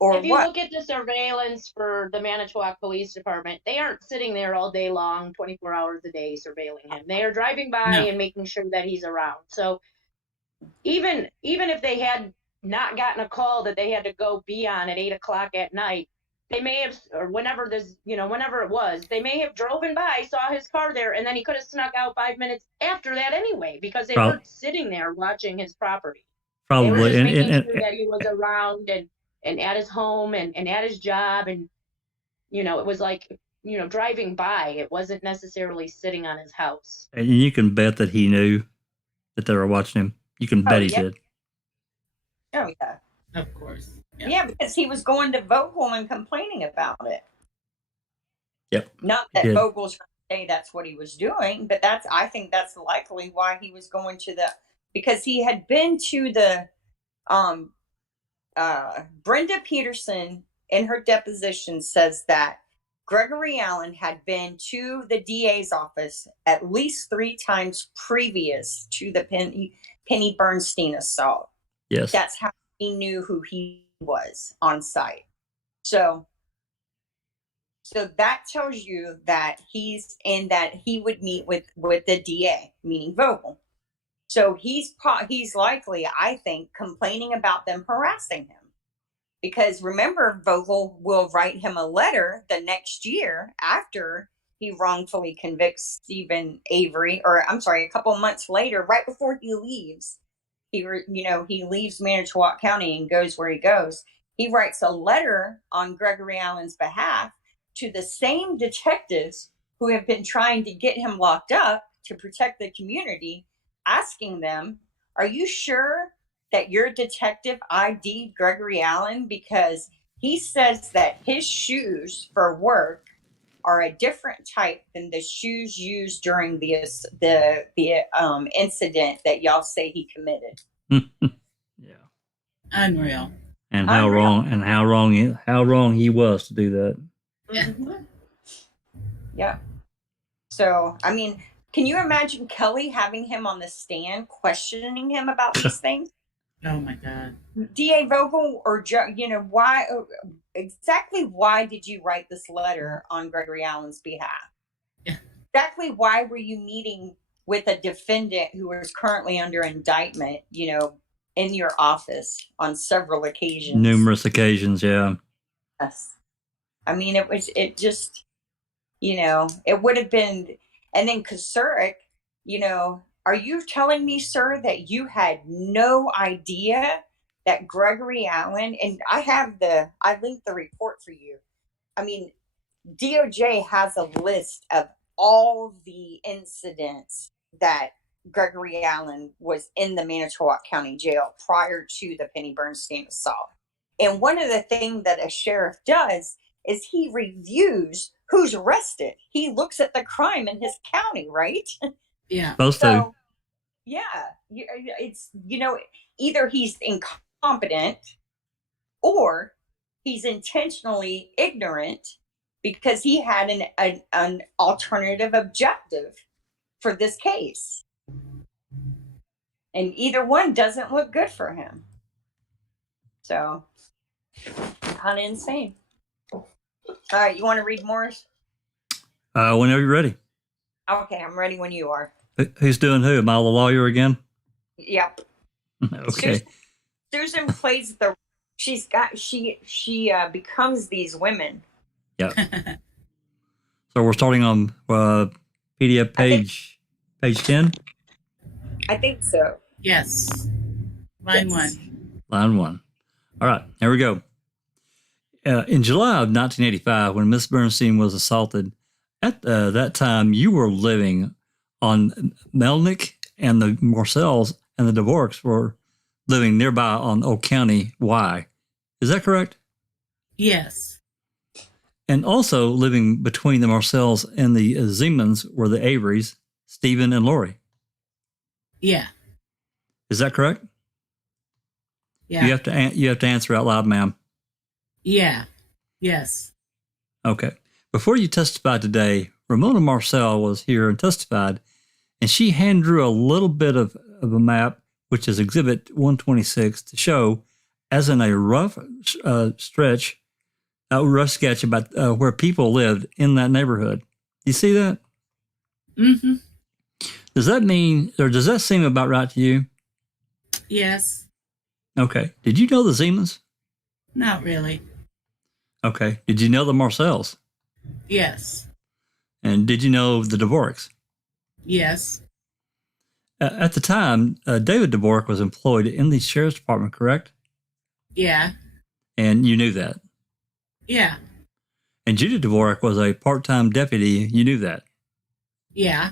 Or if you what? look at the surveillance for the Manitowoc Police Department, they aren't sitting there all day long, 24 hours a day, surveilling him. They are driving by No. and making sure that he's around. So even if they had not gotten a call that they had to go be on at 8 o'clock at night, they may have, or whenever whenever it was, they may have driven by, saw his car there, and then he could have snuck out 5 minutes after that anyway, because they weren't sitting there watching his property. They were Probably. just making sure that he was around and at his home and at his job. And, it was like, driving by. It wasn't necessarily sitting on his house. And you can bet that he knew that they were watching him. You can bet he did. Oh, yeah. Of course. Yeah, because he was going to Vogel and complaining about it. Yep. Not that Vogel's going to say that's what he was doing, but I think that's likely why he was going to because he had been to the, Brenda Peterson in her deposition says that Gregory Allen had been to the DA's office at least 3 times previous to the Penny Bernstein assault. Yes. That's how he knew who he was on site. So that tells you that that he would meet with the DA, meaning Vogel. So he's likely, I think, complaining about them harassing him. Because remember, Vogel will write him a letter the next year after he wrongfully convicts Stephen Avery, a couple months later, right before he leaves. He leaves Manitowoc County and goes where he goes. He writes a letter on Gregory Allen's behalf to the same detectives who have been trying to get him locked up to protect the community, asking them, are you sure that your detective ID'd Gregory Allen? Because he says that his shoes for work are a different type than the shoes used during the incident that y'all say he committed. Yeah. Unreal. And how wrong he was to do that. Yeah. Yeah. So, I mean, can you imagine Kelly having him on the stand, questioning him about these things? Oh my God. DA Vogel, or why did you write this letter on Gregory Allen's behalf? Yeah. Exactly why were you meeting with a defendant who is currently under indictment, in your office on several occasions? Numerous occasions, yeah. Yes. I mean, it would have been, and then Kosurik, are you telling me, sir, that you had no idea that Gregory Allen, and I linked the report for you. I mean, DOJ has a list of all the incidents that Gregory Allen was in the Manitowoc County Jail prior to the Penny Bernstein assault. And one of the things that a sheriff does is he reviews who's arrested. He looks at the crime in his county, right? Yeah. Supposed to. Yeah. It's, either he's incompetent or he's intentionally ignorant because he had an alternative objective for this case. And either one doesn't look good for him. So, kind of insane. All right, you want to read more? Whenever you're ready. Okay, I'm ready when you are. Who's doing who? Am I the lawyer again? Yep. Okay. Susan plays she becomes these women. Yep. So we're starting on PDF page 10? I think so. Yes. Line 1. Line 1. All right, here we go. In July of 1985, when Miss Bernstein was assaulted, at that time you were living on Melnick, and the Marcells and the DVoraks were living nearby on Oak County Y. Is that correct? Yes. And also living between the Marcells and the Zemans were the Averys, Stephen and Lori. Yeah. Is that correct? Yeah. You have to answer out loud, ma'am. Yeah. Yes. Okay. Before you testified today, Ramona Marcel was here and testified, and she hand drew a little bit of a map, which is Exhibit 126, to show as in a rough sketch about where people lived in that neighborhood. You see that? Mm-hmm. Does that mean, or does that seem about right to you? Yes. Okay. Did you know the Zemans? Not really. Okay. Did you know the Marcells? Yes. And did you know the DVoraks? Yes. At the time, David DVorak was employed in the sheriff's department, correct? Yeah. And you knew that. Yeah. And Judy DVorak was a part-time deputy. You knew that. Yeah.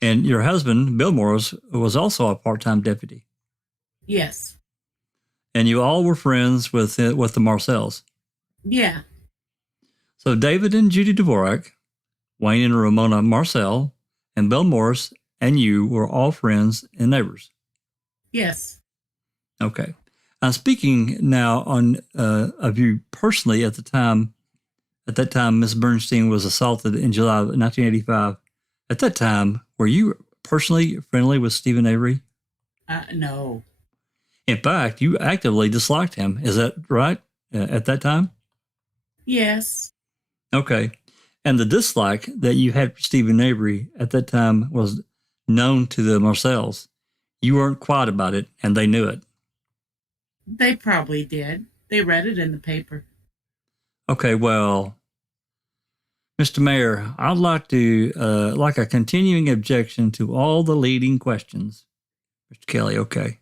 And your husband, Bill Morris, was also a part-time deputy. Yes. And you all were friends with the Marcells. Yeah. So David and Judy DVorak, Wayne and Ramona Marcel, and Bill Morris and you were all friends and neighbors. Yes. Okay. I'm speaking now of you personally at the time. At that time, Miss Bernstein was assaulted in July of 1985. At that time, were you personally friendly with Stephen Avery? No. In fact, you actively disliked him. Is that right? At that time? Yes. Okay. And the dislike that you had for Stephen Avery at that time was known to the Marcells. You weren't quiet about it, and they knew it. They probably did. They read it in the paper. Okay, well, Mr. Mayor, I'd like to like a continuing objection to all the leading questions. Mr. Kelly, okay.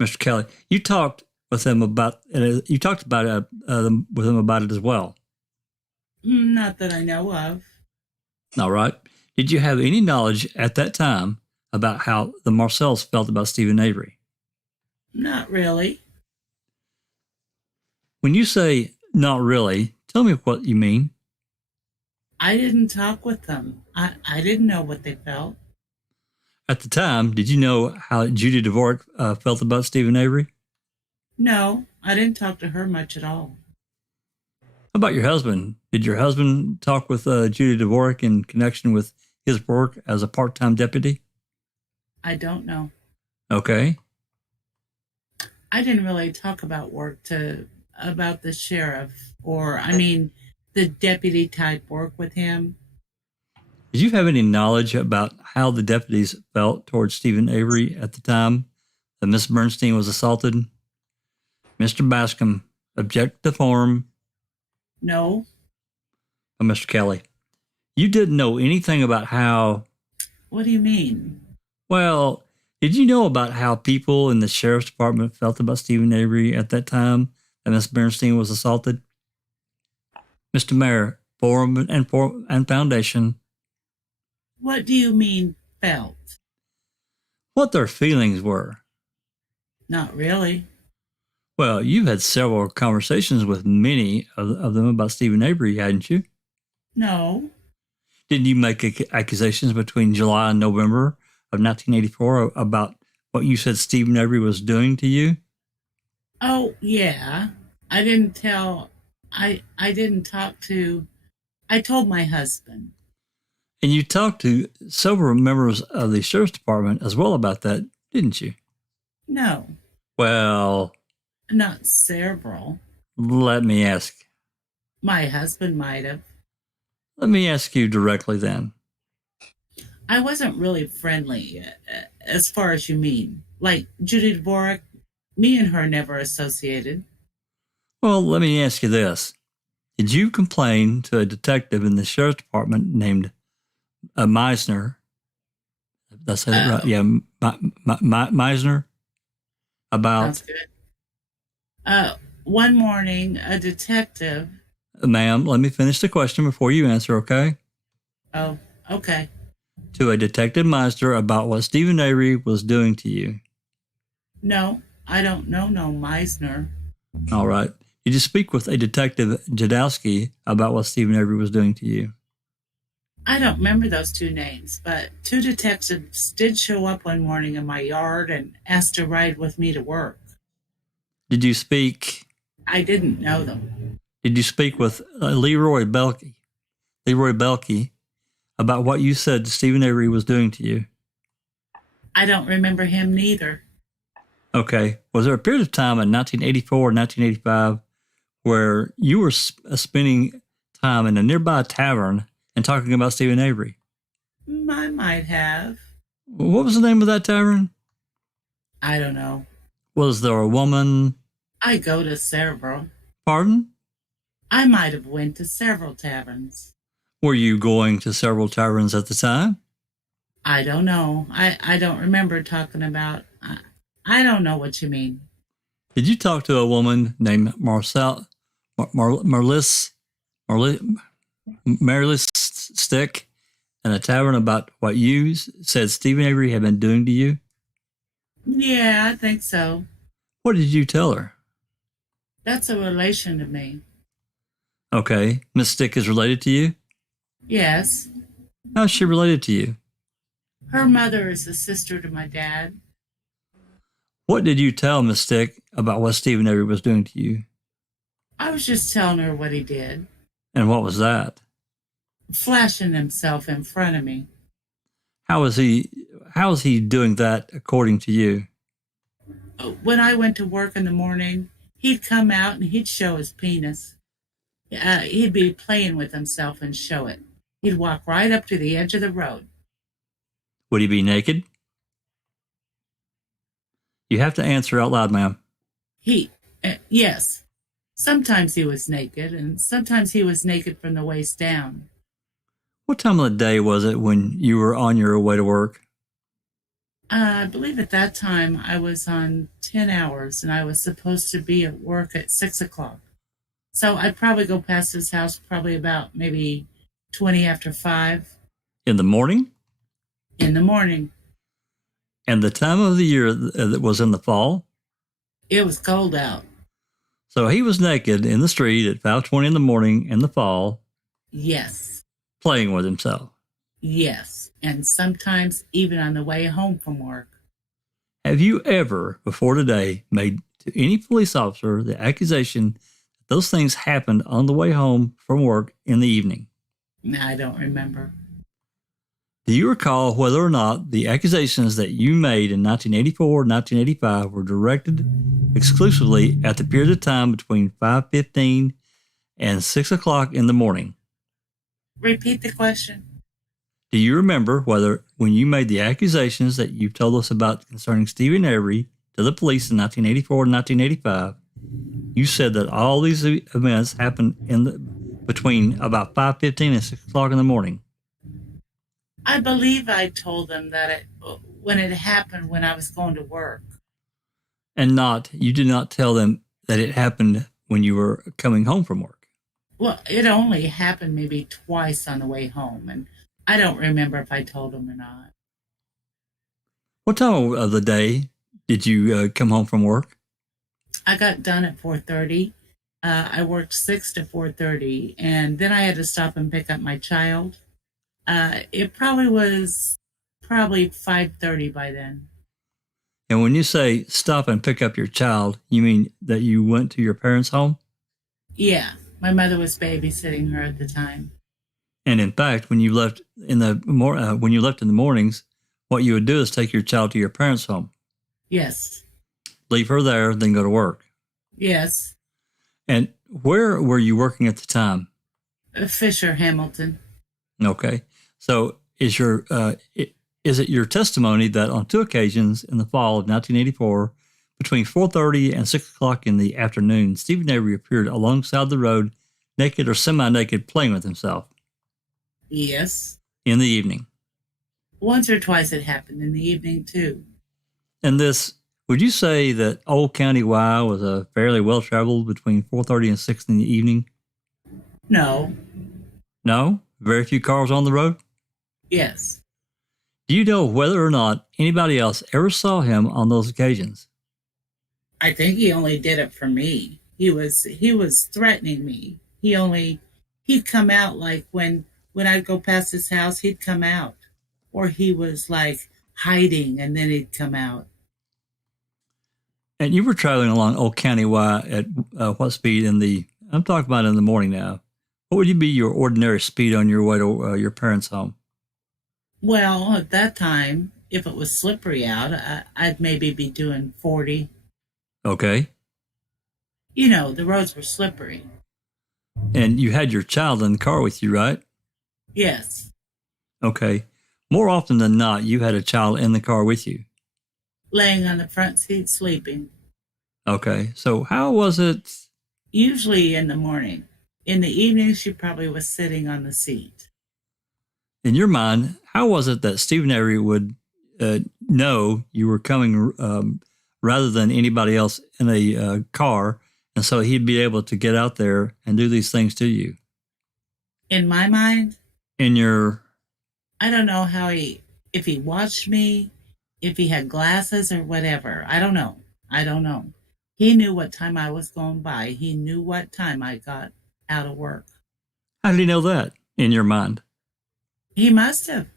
Mr. Kelly, you talked with them about with them about it as well. Not that I know of. All right. Did you have any knowledge at that time about how the Marcells felt about Stephen Avery? Not really. When you say not really, tell me what you mean. I didn't talk with them. I didn't know what they felt. At the time, did you know how Judy DVorak felt about Stephen Avery? No, I didn't talk to her much at all. How about your husband? Did your husband talk with Judy DVorak in connection with his work as a part-time deputy? I don't know. Okay. I didn't really talk about about the sheriff the deputy type work with him. Did you have any knowledge about how the deputies felt towards Stephen Avery at the time that Miss Bernstein was assaulted? Mr. Bascom, object to form. No. Mr. Kelly, you didn't know anything about how... What do you mean? Well, did you know about how people in the sheriff's department felt about Stephen Avery at that time that Miss Bernstein was assaulted? Mr. Mayor, forum and foundation. What do you mean felt? What their feelings were. Not really. Well, you've had several conversations with many of them about Stephen Avery, hadn't you? No. Didn't you make accusations between July and November of 1984 about what you said Stephen Avery was doing to you? Oh, yeah. I didn't talk to... I told my husband. And you talked to several members of the sheriff's department as well about that, didn't you? No. Well... Not several. Let me ask. My husband might have. Let me ask you directly then. I wasn't really friendly, as far as you mean. Like Judy DVorak, me and her never associated. Well, let me ask you this. Did you complain to a detective in the sheriff's department named Meisner? Did I say that right? Yeah, Meisner. About... Sounds good. One morning, a detective... Ma'am, let me finish the question before you answer, okay? Oh, okay. To a Detective Meister about what Stephen Avery was doing to you. No, I don't know no Meisner. All right. Did you speak with a Detective Jadowski about what Stephen Avery was doing to you? I don't remember those two names, but two detectives did show up one morning in my yard and asked to ride with me to work. Did you speak... I didn't know them. Did you speak with Leroy Belkey about what you said Stephen Avery was doing to you? I don't remember him neither. Okay. Was there a period of time in 1984 and 1985 where you were spending time in a nearby tavern and talking about Stephen Avery? I might have. What was the name of that tavern? I don't know. Was there a woman? I go to several. Pardon? I might have went to several taverns. Were you going to several taverns at the time? I don't know. I don't remember talking about. I don't know what you mean. Did you talk to a woman named Marliss Stick in a tavern about what you said Stephen Avery had been doing to you? Yeah, I think so. What did you tell her? That's a relation to me. Okay. Miss Stick is related to you? Yes. How's she related to you? Her mother is a sister to my dad. What did you tell Miss Stick about what Stephen Avery was doing to you? I was just telling her what he did. And what was that? Flashing himself in front of me. How is he doing that according to you? When I went to work in the morning, he'd come out and he'd show his penis. He'd be playing with himself and show it. He'd walk right up to the edge of the road. Would he be naked? You have to answer out loud, ma'am. Yes. Sometimes he was naked, and sometimes he was naked from the waist down. What time of the day was it when you were on your way to work? I believe at that time I was on 10 hours, and I was supposed to be at work at 6 o'clock. So I'd probably go past his house probably about maybe 20 after 5. In the morning? In the morning. And the time of the year that was in the fall? It was cold out. So he was naked in the street at 5:20 in the morning in the fall. Yes. Playing with himself. Yes. And sometimes even on the way home from work. Have you ever, before today, made to any police officer the accusation that those things happened on the way home from work in the evening? I don't remember. Do you recall whether or not the accusations that you made in 1984 and 1985 were directed exclusively at the period of time between 5:15 and 6 o'clock in the morning? Repeat the question. Do you remember whether, when you made the accusations that you told us about concerning Stephen Avery to the police in 1984 and 1985, you said that all these events happened between about 5:15 and 6 o'clock in the morning? I believe I told them that when it happened when I was going to work. And you did not tell them that it happened when you were coming home from work? Well, it only happened maybe twice on the way home, and I don't remember if I told them or not. What time of the day did you come home from work? I got done at 4:30. I worked 6 to 4:30, and then I had to stop and pick up my child. It probably was 5:30 by then. And when you say stop and pick up your child, you mean that you went to your parents' home? Yeah, my mother was babysitting her at the time. And in fact, when you left in the mornings, what you would do is take your child to your parents' home. Yes. Leave her there, then go to work. Yes. And where were you working at the time? Fisher Hamilton. Okay. So is it your testimony that on 2 occasions in the fall of 1984, between 4:30 and 6 o'clock in the afternoon, Stephen Avery appeared alongside the road, naked or semi-naked, playing with himself? Yes. In the evening? Once or twice it happened in the evening, too. And would you say that Old County Y was a fairly well-traveled between 4:30 and 6 in the evening? No. No? Very few cars on the road? Yes. Do you know whether or not anybody else ever saw him on those occasions? I think he only did it for me. He was threatening me. He'd come out like when I'd go past his house, he'd come out. Or he was like hiding and then he'd come out. And you were traveling along Old County Y at what speed I'm talking about in the morning now. What would be your ordinary speed on your way to your parents' home? Well, at that time, if it was slippery out, I'd maybe be doing 40. Okay. You know, the roads were slippery. And you had your child in the car with you, right? Yes. Okay. More often than not, you had a child in the car with you. Laying on the front seat sleeping. Okay. So how was it? Usually in the morning. In the evening, she probably was sitting on the seat. In your mind, how was it that Stephen Avery would know you were coming rather than anybody else in a car, and so he'd be able to get out there and do these things to you? In my mind, I don't know if he watched me, if he had glasses or whatever. I don't know. He knew what time I was going by. He knew what time I got out of work. How did he know that in your mind? He must have.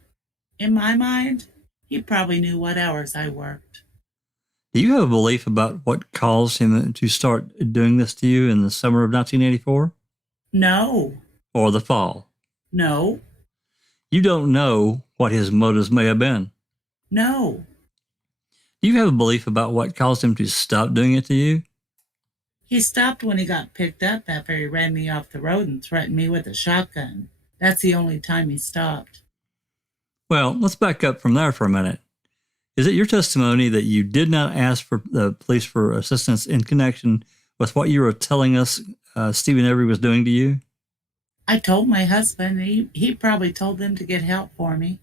In my mind, he probably knew what hours I worked. Do you have a belief about what caused him to start doing this to you in the summer of 1984? No. Or the fall? No. You don't know what his motives may have been? No. Do you have a belief about what caused him to stop doing it to you? He stopped when he got picked up after he ran me off the road and threatened me with a shotgun. That's the only time he stopped. Well, let's back up from there for a minute. Is it your testimony that you did not ask for the police for assistance in connection with what you were telling us Stephen Avery was doing to you? I told my husband. He probably told them to get help for me.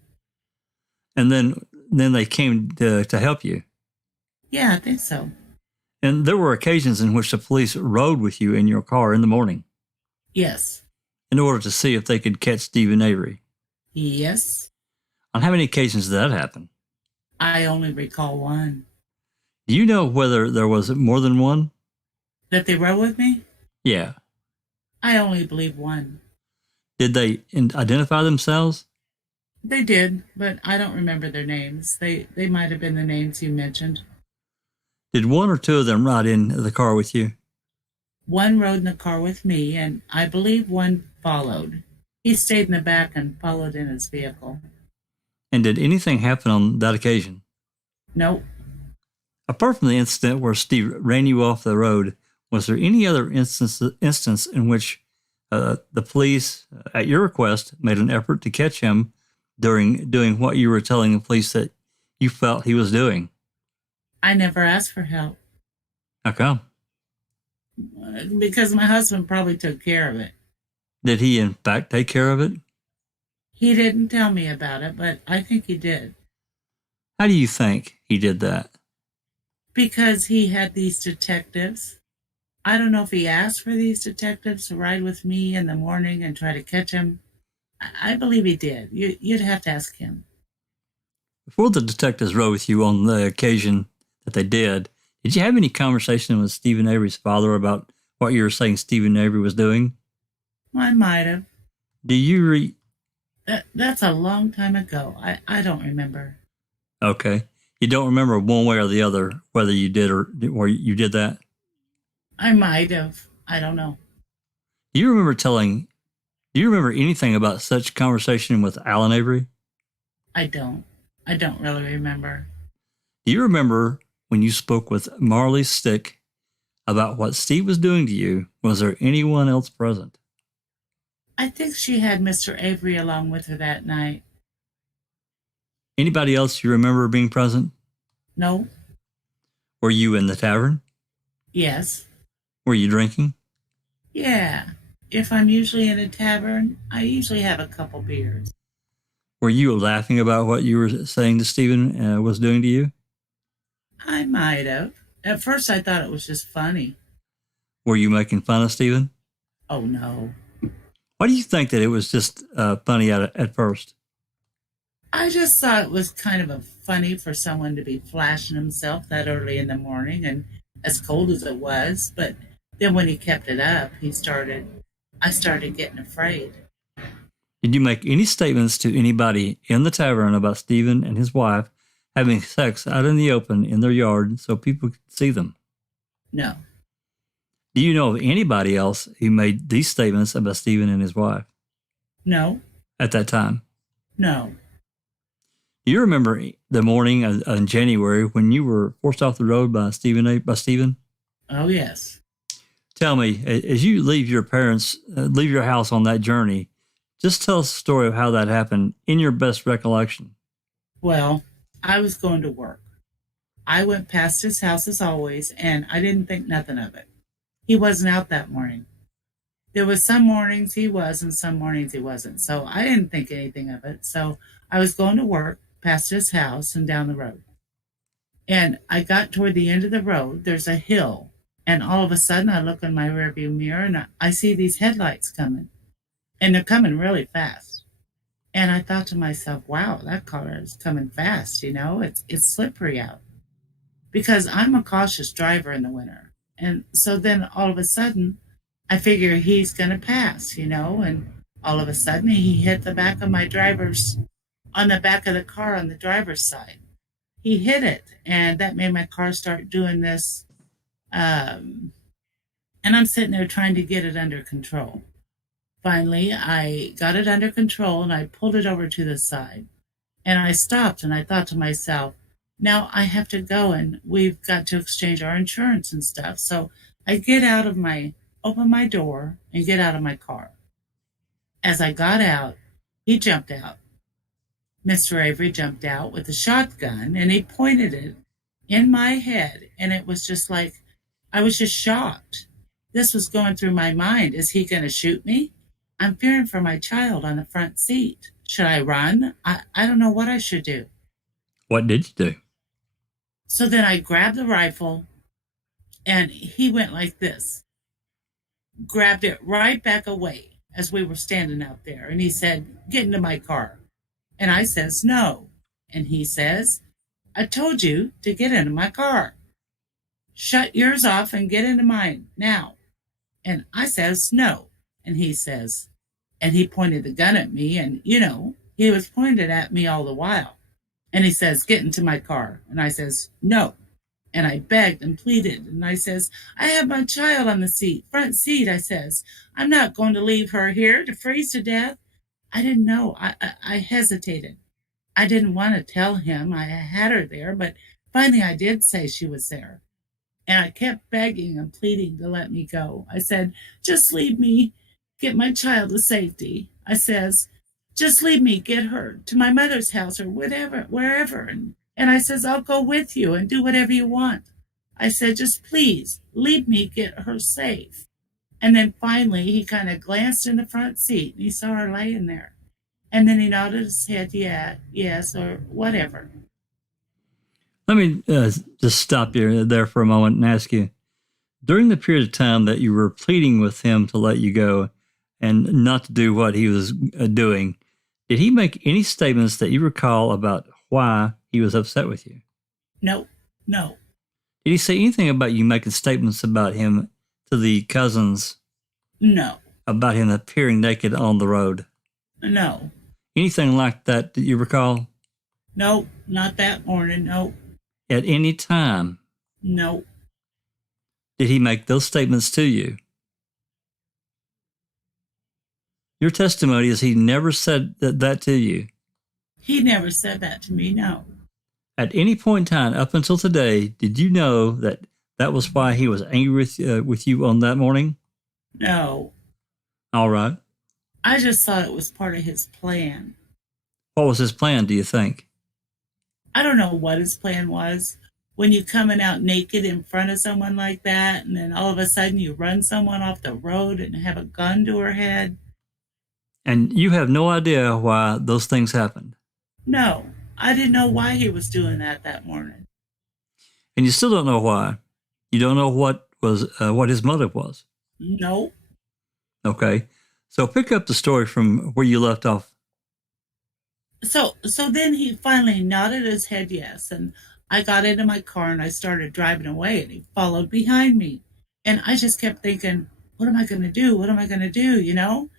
And then they came to help you? Yeah, I think so. And there were occasions in which the police rode with you in your car in the morning? Yes. In order to see if they could catch Stephen Avery? Yes. On how many occasions did that happen? I only recall one. Do you know whether there was more than one? That they rode with me? Yeah. I only believe one. Did they identify themselves? They did, but I don't remember their names. They might have been the names you mentioned. Did one or two of them ride in the car with you? One rode in the car with me, and I believe one followed. He stayed in the back and followed in his vehicle. And did anything happen on that occasion? Nope. Apart from the incident where Steve ran you off the road, was there any other instance in which the police, at your request, made an effort to catch him during doing what you were telling the police that you felt he was doing? I never asked for help. How come? Because my husband probably took care of it. Did he, in fact, take care of it? He didn't tell me about it, but I think he did. How do you think he did that? Because he had these detectives. I don't know if he asked for these detectives to ride with me in the morning and try to catch him. I believe he did. You'd have to ask him. Before the detectives rode with you on the occasion that they did you have any conversation with Stephen Avery's father about what you were saying Stephen Avery was doing? I might have. Do you That's a long time ago. I don't remember. Okay. You don't remember one way or the other whether you did or you did that? I might have. I don't know. Do you remember anything about such conversation with Alan Avery? I don't really remember. Do you remember when you spoke with Marley Stick about what Steve was doing to you? Was there anyone else present? I think she had Mr. Avery along with her that night. Anybody else you remember being present? No. Were you in the tavern? Yes. Were you drinking? Yeah. If I'm usually in a tavern, I usually have a couple beers. Were you laughing about what you were saying to Stephen was doing to you? I might have. At first, I thought it was just funny. Were you making fun of Stephen? Oh, no. Why do you think that it was just funny at first? I just thought it was kind of funny for someone to be flashing himself that early in the morning and as cold as it was. But then when he kept it up, I started getting afraid. Did you make any statements to anybody in the tavern about Stephen and his wife having sex out in the open in their yard so people could see them? No. Do you know of anybody else who made these statements about Stephen and his wife? No. At that time? No. Do you remember the morning in January when you were forced off the road by Stephen? Oh, yes. Tell me, as you leave your parents, leave your house on that journey, just tell us the story of how that happened in your best recollection. Well, I was going to work. I went past his house as always, and I didn't think nothing of it. He wasn't out that morning. There was some mornings he was and some mornings he wasn't. So I didn't think anything of it. So I was going to work past his house and down the road. And I got toward the end of the road. There's a hill. And all of a sudden I look in my rearview mirror and I see these headlights coming. And they're coming really fast. And I thought to myself, wow, that car is coming fast. You know, it's slippery out. Because I'm a cautious driver in the winter. And so then all of a sudden, I figure he's going to pass, you know, and all of a sudden he hit the back of on the back of the car on the driver's side. He hit it, and that made my car start doing this. And I'm sitting there trying to get it under control. Finally, I got it under control, and I pulled it over to the side. And I stopped, and I thought to myself, now I have to go, and we've got to exchange our insurance and stuff. So I open my door and get out of my car. As I got out, he jumped out. Mr. Avery jumped out with a shotgun, and he pointed it in my head, and it was just like, I was just shocked. This was going through my mind. Is he going to shoot me? I'm fearing for my child on the front seat. Should I run? I don't know what I should do. What did you do? So then I grabbed the rifle, and he went like this, grabbed it right back away as we were standing out there. And he said, get into my car. And I says, no. And he says, I told you to get into my car. Shut yours off and get into mine now. And I says, no. And he says, and he pointed the gun at me. And, you know, he was pointed at me all the while. And he says, get into my car. And I says, no. And I begged and pleaded. And I says, I have my child on the front seat. I says, I'm not going to leave her here to freeze to death. I didn't know. I hesitated. I didn't want to tell him I had her there, but finally I did say she was there. And I kept begging and pleading to let me go. I said, just leave me, get my child to safety. I says, just leave me, get her to my mother's house or whatever, wherever. And I says, I'll go with you and do whatever you want. I said, just please leave me, get her safe. And then finally he kind of glanced in the front seat and he saw her laying there. And then he nodded his head, yeah, yes, or whatever. Let me just stop you there for a moment and ask you, during the period of time that you were pleading with him to let you go and not to do what he was doing, did he make any statements that you recall about why he was upset with you? No. Did he say anything about you making statements about him to the cousins? No. About him appearing naked on the road? No. Anything like that you recall? No, not that morning, no. At any time? No. Did he make those statements to you? Your testimony is he never said that to you. He never said that to me, no. At any point in time, up until today, did you know that that was why he was angry with you on that morning? No. All right. I just thought it was part of his plan. What was his plan, do you think? I don't know what his plan was. When you're coming out naked in front of someone like that, and then all of a sudden you run someone off the road and have a gun to her head. And you have no idea why those things happened? No, I didn't know why he was doing that morning. And you still don't know why? You don't know what his motive was? No. Okay. So pick up the story from where you left off. So then he finally nodded his head yes, and I got into my car and I started driving away, and he followed behind me. And I just kept thinking, what am I going to do? What am I going to do? You know,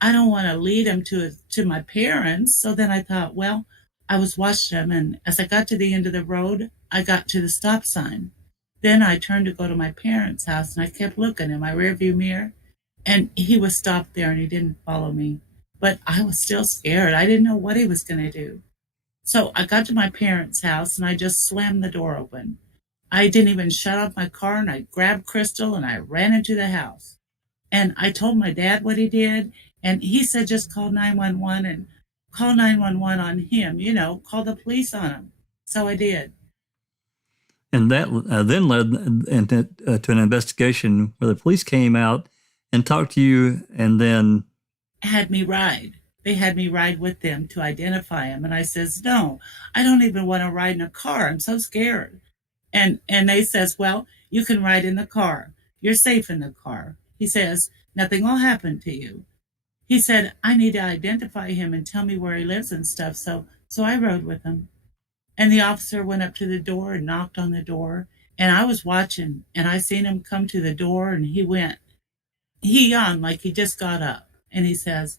I don't want to lead him to my parents. So then I thought, well, I was watching him, and as I got to the end of the road, I got to the stop sign. Then I turned to go to my parents' house, and I kept looking in my rearview mirror, and he was stopped there, and he didn't follow me. But I was still scared. I didn't know what he was going to do. So I got to my parents' house and I just slammed the door open. I didn't even shut off my car, and I grabbed Crystal and I ran into the house. And I told my dad what he did, and he said just call 911 and call 911 on him, call the police on him. So I did. And that then led to an investigation where the police came out and talked to you, and then had me ride. They had me ride with them to identify him. And I says, no, I don't even want to ride in a car. I'm so scared. And they says, well, you can ride in the car. You're safe in the car. He says, nothing will happen to you. He said, I need to identify him and tell me where he lives and stuff. So I rode with him. And the officer went up to the door and knocked on the door. And I was watching, and I seen him come to the door, and he yawned like he just got up. And he says,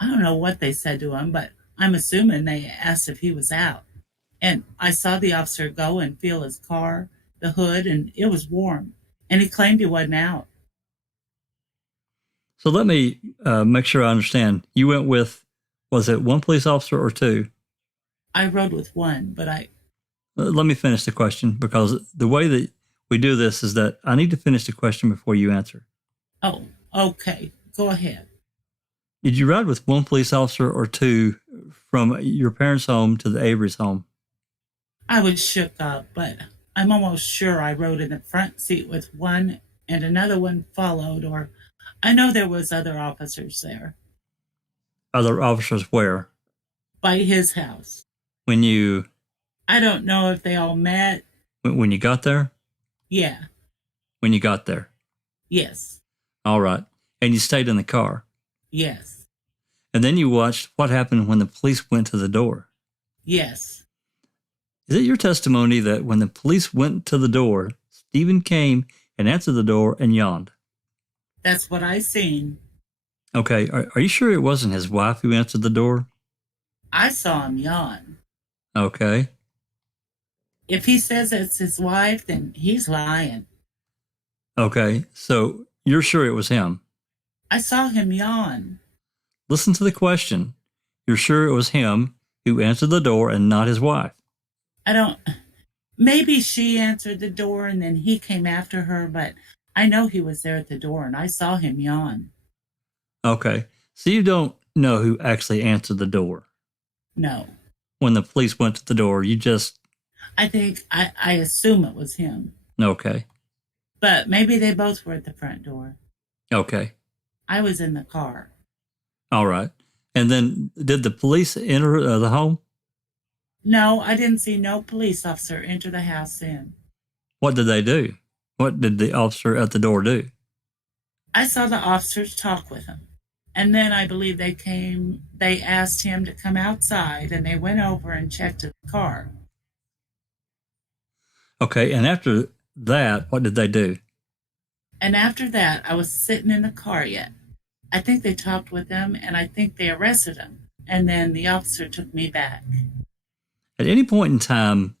I don't know what they said to him, but I'm assuming they asked if he was out. And I saw the officer go and feel his car, the hood, and it was warm. And he claimed he wasn't out. So let me make sure I understand. You went with, was it one police officer or two? I rode with one, but Let me finish the question, because the way that we do this is that I need to finish the question before you answer. Oh, okay. Go ahead. Did you ride with one police officer or two from your parents' home to the Avery's home? I was shook up, but I'm almost sure I rode in the front seat with one and another one followed, or I know there was other officers there. Other officers where? By his house. When you... I don't know if they all met. When you got there? Yeah. When you got there? Yes. All right. And you stayed in the car? Yes. And then you watched what happened when the police went to the door? Yes. Is it your testimony that when the police went to the door, Stephen came and answered the door and yawned? That's what I seen. Okay. Are you sure it wasn't his wife who answered the door? I saw him yawn. Okay. If he says it's his wife, then he's lying. Okay. So you're sure it was him? I saw him yawn. Listen to the question. You're sure it was him who answered the door and not his wife? Maybe she answered the door and then he came after her, but I know he was there at the door and I saw him yawn. Okay. So you don't know who actually answered the door? No. When the police went to the door, you just... I think, I assume it was him. Okay. But maybe they both were at the front door. Okay. I was in the car. All right. And then did the police enter the home? No, I didn't see no police officer enter the house then. What did they do? What did the officer at the door do? I saw the officers talk with him. And then I believe they asked him to come outside and they went over and checked the car. Okay. And after that, what did they do? And after that, I was sitting in the car yet. I think they talked with him and I think they arrested him. And then the officer took me back. At any point in time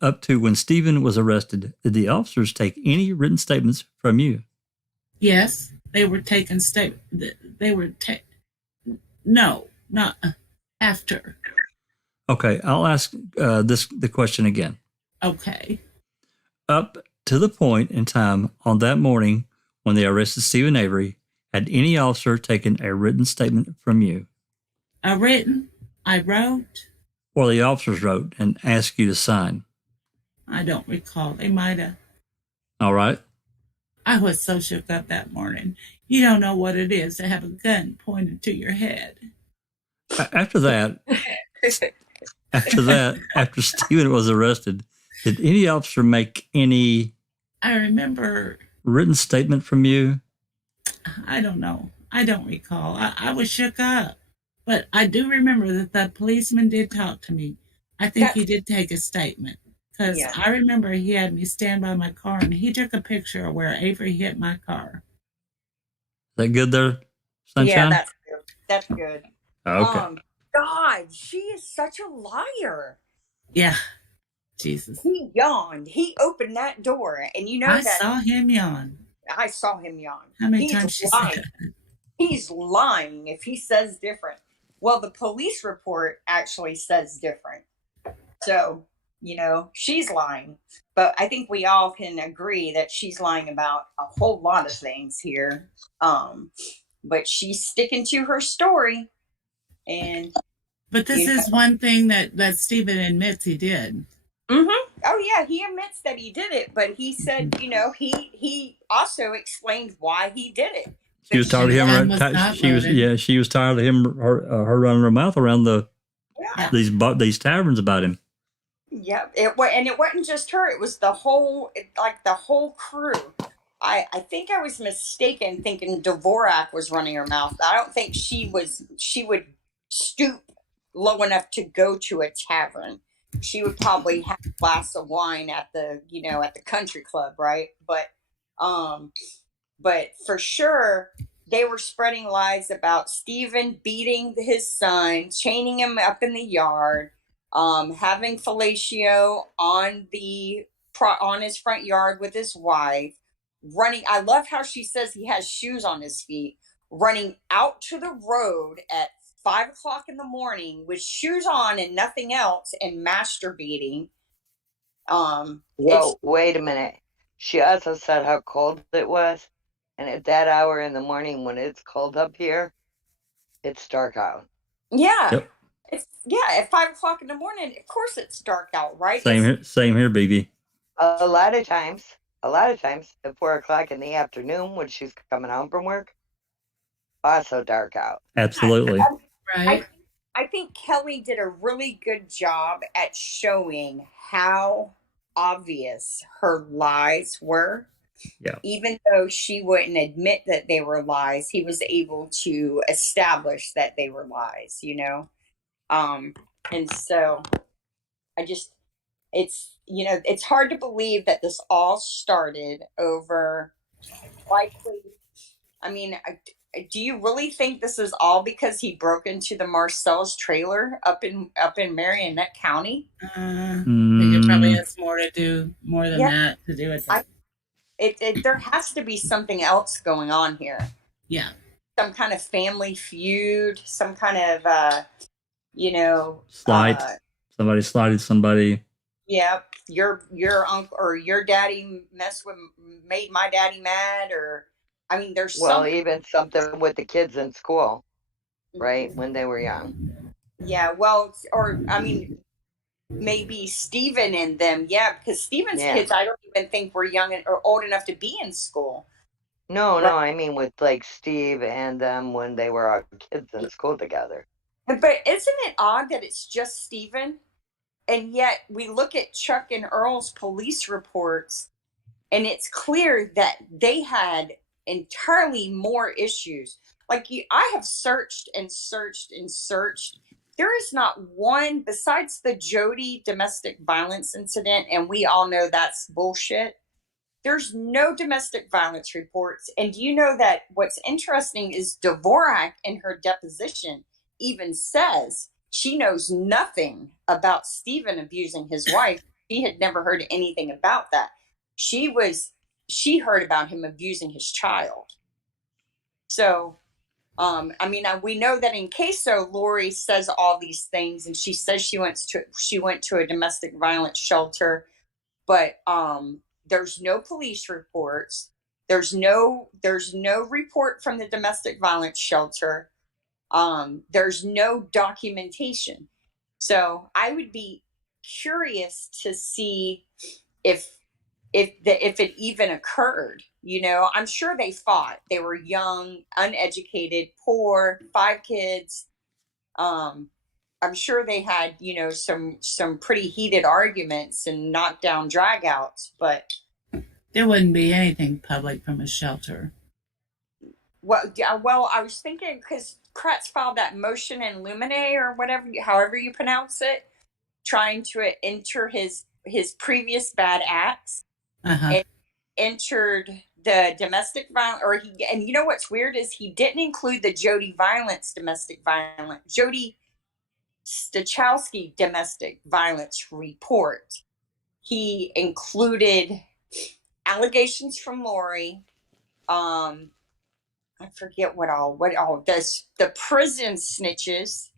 up to when Stephen was arrested, did the officers take any written statements from you? Yes, they were taking no, not after. Okay, I'll ask the question again. Okay. Up to the point in time on that morning when they arrested Stephen Avery, had any officer taken a written statement from you? I wrote. Or the officers wrote and asked you to sign? I don't recall. They might have. All right. I was so shook up that morning. You don't know what it is to have a gun pointed to your head. After that, after Stephen was arrested, did any officer make any... I remember... written statement from you? I don't know. I don't recall. I was shook up. But I do remember that the policeman did talk to me. I think he did take a statement. Because I remember he had me stand by my car and he took a picture of where Avery hit my car. Is that good there, Sunshine? Yeah, that's good. Okay. God, she is such a liar. Yeah. Jesus. He yawned. He opened that door. And you know I saw him yawn. I saw him yawn. How many times she said that? He's lying if he says different. Well, the police report actually says different. So, she's lying. But I think we all can agree that she's lying about a whole lot of things here. But she's sticking to her story. And But this is one thing that Stephen admits he did. Oh yeah, he admits that he did it, but he said, he also explained why he did it. She was tired of him. She was tired of her running her mouth around these taverns about him. Yeah, it wasn't just her; it was the whole crew. I think I was mistaken thinking DVorak was running her mouth. I don't think she would stoop low enough to go to a tavern. She would probably have a glass of wine at the country club, right? But for sure they were spreading lies about Stephen beating his son, chaining him up in the yard, having fellatio on his front yard with his wife, running. I love how she says he has shoes on his feet, running out to the road at 5:00 in the morning with shoes on and nothing else, and masturbating. Whoa, wait a minute. She also said how cold it was, and at that hour in the morning when it's cold up here, it's dark out. Yeah. Yep. At 5:00 in the morning, of course it's dark out, right? Same here, baby. A lot of times at 4:00 in the afternoon when she's coming home from work, also dark out. Absolutely. Right. I think Kelly did a really good job at showing how obvious her lies were. Yeah. Even though she wouldn't admit that they were lies, he was able to establish that they were lies, and so it's hard to believe that this all started over likely. I mean, do you really think this is all because he broke into the Marcel's trailer up in Marionette County? I think it probably has more to do that to do with it. There has to be something else going on here. Yeah. Some kind of family feud, some kind of slight. Somebody slighted somebody. Yeah, your uncle or your daddy made my daddy mad, or I mean, there's even something with the kids in school, right, when they were young. Yeah, well, or I mean, maybe Stephen and them, because Stephen's kids, I don't even think were young or old enough to be in school. No, I mean with like Steve and them when they were all kids in school together. But isn't it odd that it's just Stephen? And yet we look at Chuck and Earl's police reports, and it's clear that they had entirely more issues. Like I have searched and searched and searched. There is not one, besides the Judy domestic violence incident, and we all know that's bullshit. There's no domestic violence reports. And do you know that what's interesting is DVorak in her deposition even says she knows nothing about Stephen abusing his wife. She had never heard anything about that. She heard about him abusing his child. So, we know that in Queso, Lori says all these things, and she says she went to a domestic violence shelter, but there's no police reports. There's no report from the domestic violence shelter. There's no documentation. So I would be curious to see if it even occurred. I'm sure they fought. They were young, uneducated, poor, 5 kids. I'm sure they had, some pretty heated arguments and knockdown dragouts, but there wouldn't be anything public from a shelter. Well, I was thinking because Kratz filed that motion in Lumine or whatever, however you pronounce it, trying to enter his previous bad acts, and entered the domestic violence, and you know what's weird is he didn't include the Jody Stachowski domestic violence report. He included allegations from Lori, I forget what all this the prison snitches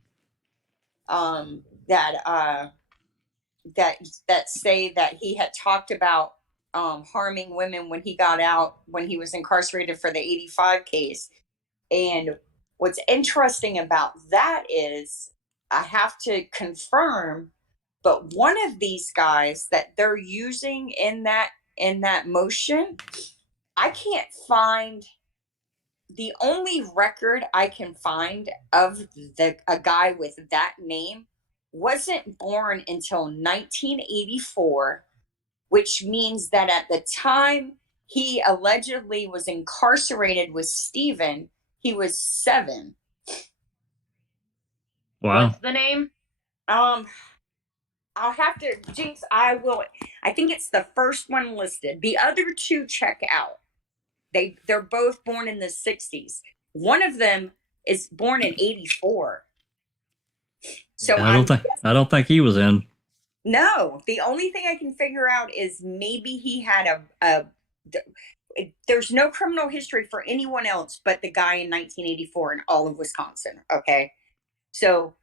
that that say that he had talked about harming women when he got out, when he was incarcerated for the 85 case. And what's interesting about that is I have to confirm, but one of these guys that they're using in that motion, I can't find. The only record I can find of a guy with that name wasn't born until 1984, which means that at the time he allegedly was incarcerated with Stephen, he was 7. Wow. What's the name? I'll have to, Jinx, I will. I think it's the first one listed. The other 2 check out. They're both born in the 60s. One of them is born in 84. So I don't think he was in. No, the only thing I can figure out is maybe he had there's no criminal history for anyone else but the guy in 1984 in all of Wisconsin. Okay. So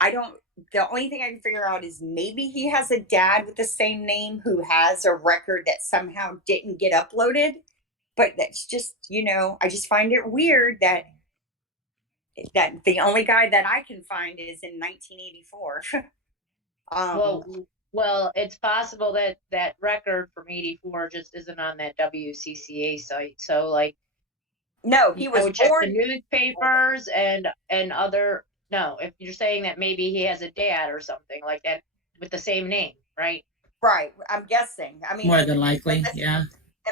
the only thing I can figure out is maybe he has a dad with the same name who has a record that somehow didn't get uploaded. But that's just, I just find it weird that the only guy that I can find is in 1984. Well, it's possible that that record from '84 just isn't on that WCCA site. So, like, no, he was check born. the newspapers and other. No, if you're saying that maybe he has a dad or something like that with the same name, right? Right. I'm guessing. I mean, More than likely, yeah.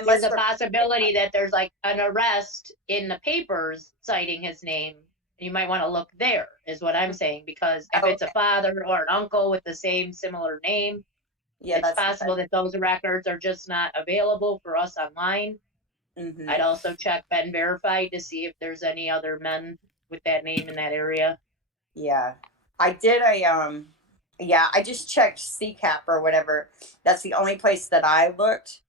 There's a possibility that there's like an arrest in the papers citing his name. You might want to look there, is what I'm saying, because if it's a father or an uncle with the same similar name, it's possible that those records are just not available for us online. Mm-hmm. I'd also check Ben Verified to see if there's any other men with that name in that area. Yeah, I did I just checked CCAP or whatever. That's the only place that I looked,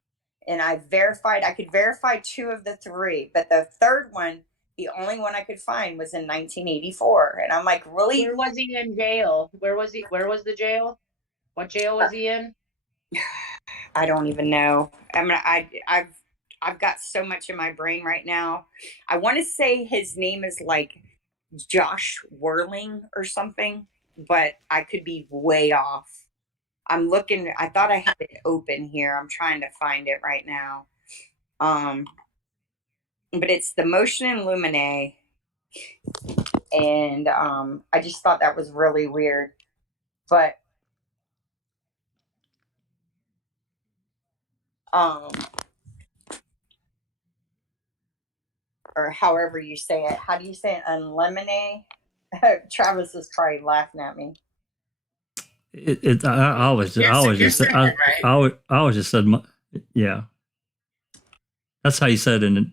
and I could verify 2 of the 3, but the third one, the only one I could find was in 1984. And I'm like, really? Where was he in jail? Where was the jail? What jail was he in? I don't even know. I mean, I've got so much in my brain right now. I want to say his name is like Josh Whirling or something, but I could be way off. I'm looking. I thought I had it open here. I'm trying to find it right now. But it's the Motion in Lumine, and I just thought that was really weird. But or however you say it. How do you say it? Unlemonade? Travis is probably laughing at me. I always just said, yeah. That's how you said it in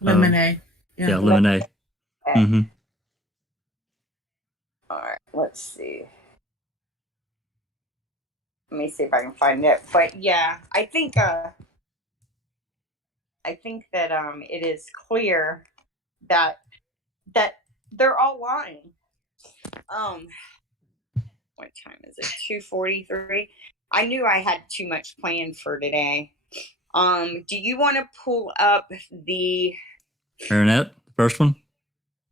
Lemonade. Yeah, lemonade. Okay. Mm-hmm. All right, let's see. Let me see if I can find it. But yeah, I think that it is clear that they're all lying. What time is it? 2:43. I knew I had too much planned for today. Do you want to pull up the Marinette, the first one?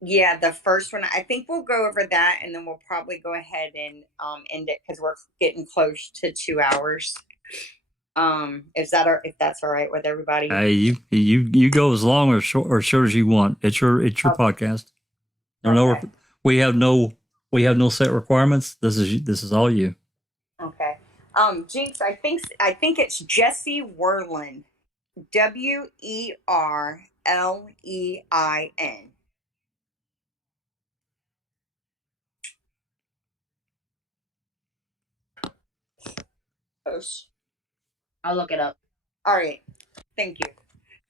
Yeah, the first one. I think we'll go over that, and then we'll probably go ahead and end it because we're getting close to 2 hours. If that's all right with everybody. You go as long or short as you want. It's your podcast. Okay. We have no set requirements. This is all you. Okay. Jinx, I think it's Jesse Werlin. Werlein. I'll look it up. All right. Thank you.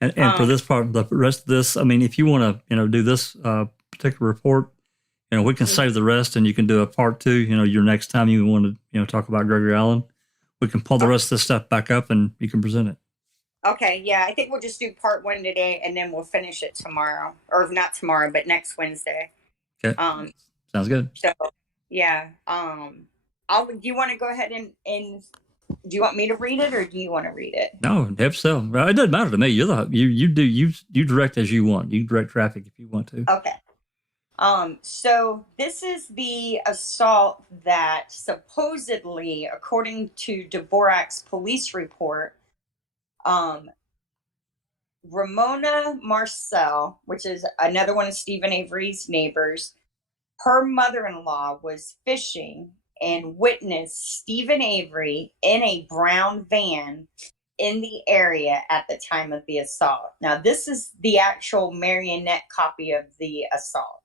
And for this part, the rest of this, I mean, if you want to, do this particular report, we can save the rest, and you can do a part 2. Your next time you want to, talk about Gregory Allen, we can pull the rest of this stuff back up, and you can present it. Okay, yeah, I think we'll just do part 1 today, and then we'll finish it tomorrow, or not tomorrow, but next Wednesday. Okay. Um, Sounds good. so yeah, do you want to go ahead and do you want me to read it, or do you want to read it? No, if so, well, it doesn't matter to me. You direct as you want. You direct traffic if you want to. Okay. So this is the assault that supposedly, according to DVorak's police report, Ramona Marcel, which is another one of Stephen Avery's neighbors, her mother-in-law was fishing and witnessed Stephen Avery in a brown van in the area at the time of the assault. Now, this is the actual marionette copy of the assault.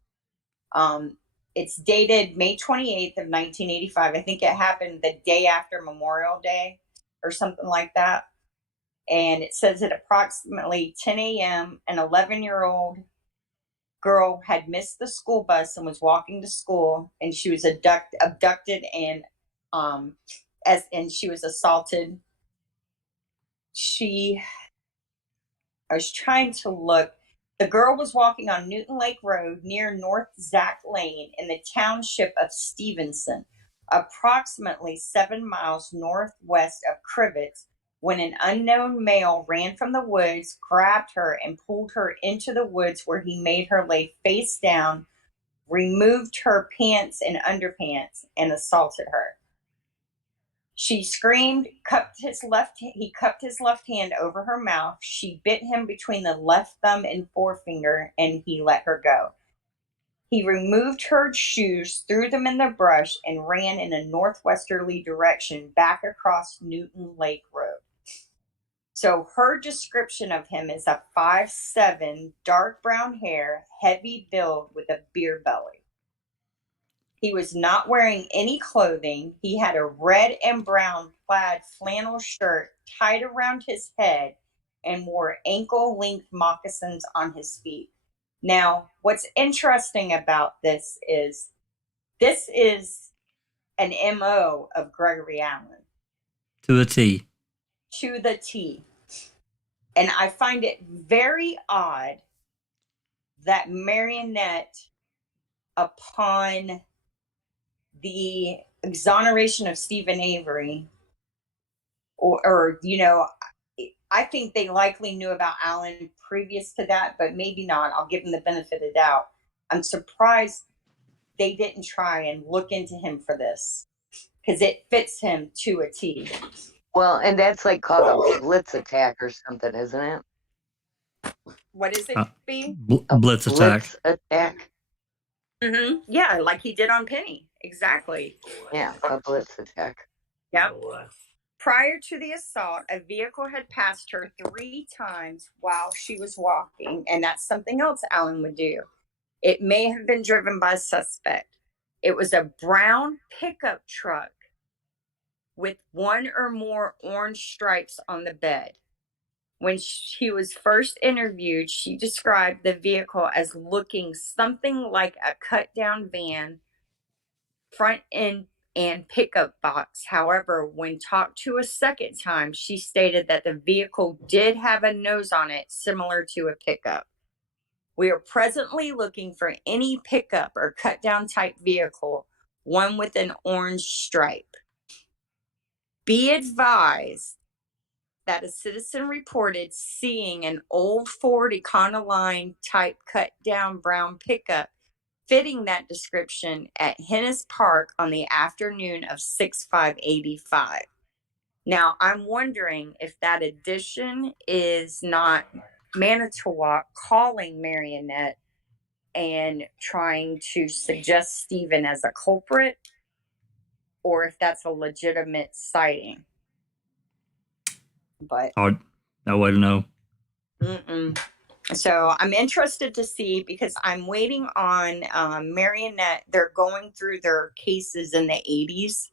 It's dated May 28th of 1985. I think it happened the day after Memorial Day or something like that. And it says at approximately 10 a.m., an 11-year-old girl had missed the school bus and was walking to school, and she was abducted and she was assaulted. I was trying to look. The girl was walking on Newton Lake Road near North Zack Lane in the township of Stevenson, approximately 7 miles northwest of Crivets, when an unknown male ran from the woods, grabbed her, and pulled her into the woods, where he made her lay face down, removed her pants and underpants, and assaulted her. She screamed, he cupped his left hand over her mouth. She bit him between the left thumb and forefinger, and he let her go. He removed her shoes, threw them in the brush, and ran in a northwesterly direction back across Newton Lake Road. So her description of him is a 5'7", dark brown hair, heavy build with a beer belly. He was not wearing any clothing. He had a red and brown plaid flannel shirt tied around his head and wore ankle-length moccasins on his feet. Now, what's interesting about this is an MO of Gregory Allen. To the T. To the T. And I find it very odd that marionette, upon the exoneration of Stephen Avery, or I think they likely knew about Allen previous to that, but maybe not. I'll give them the benefit of the doubt. I'm surprised they didn't try and look into him for this, because it fits him to a T. Well, and that's like called a blitz attack or something, isn't it? What is it, B? Blitz attack. Blitz attack. Mm-hmm. Yeah, like he did on Penny. Exactly. Yeah, a blitz attack. Yeah. Prior to the assault, a vehicle had passed her 3 times while she was walking, and that's something else Allen would do. It may have been driven by a suspect. It was a brown pickup truck with 1 or more orange stripes on the bed. When she was first interviewed, she described the vehicle as looking something like a cut-down van, front end and pickup box. However, when talked to a second time, she stated that the vehicle did have a nose on it similar to a pickup. We are presently looking for any pickup or cut-down type vehicle, one with an orange stripe. Be advised that a citizen reported seeing an old Ford Econoline type cut down brown pickup fitting that description at Hennis Park on the afternoon of 6/5/85. Now, I'm wondering if that addition is not Manitowoc calling Marionette and trying to suggest Stephen as a culprit, or if that's a legitimate sighting. But no way to know. So I'm interested to see, because I'm waiting on Marionette. They're going through their cases in the 80s,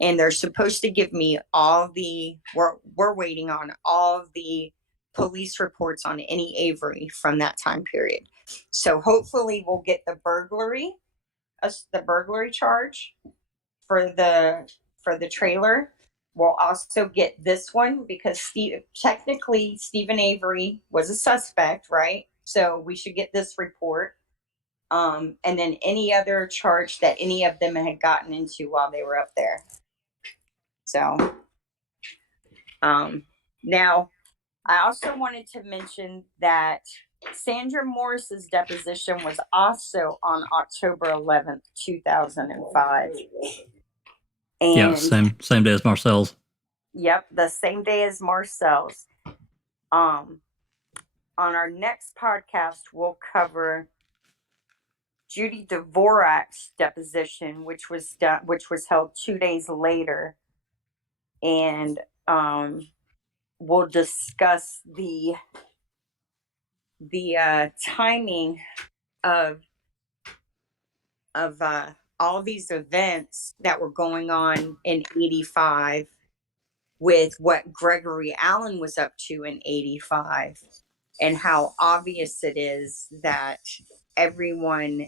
and they're supposed to give me we're waiting on all of the police reports on any Avery from that time period. So hopefully we'll get the burglary charge for the trailer. we'll also get this one because technically Stephen Avery was a suspect, right? So we should get this report. And then any other charge that any of them had gotten into while they were up there. So, now I also wanted to mention that Sandra Morris's deposition was also on October 11th, 2005. And Yeah, same day as Marcel's. Yep, the same day as Marcel's. On our next podcast, we'll cover Judy DVorak's deposition, which was held 2 days later, and we'll discuss the timing of all these events that were going on in 85 with what Gregory Allen was up to in 85, and how obvious it is that everyone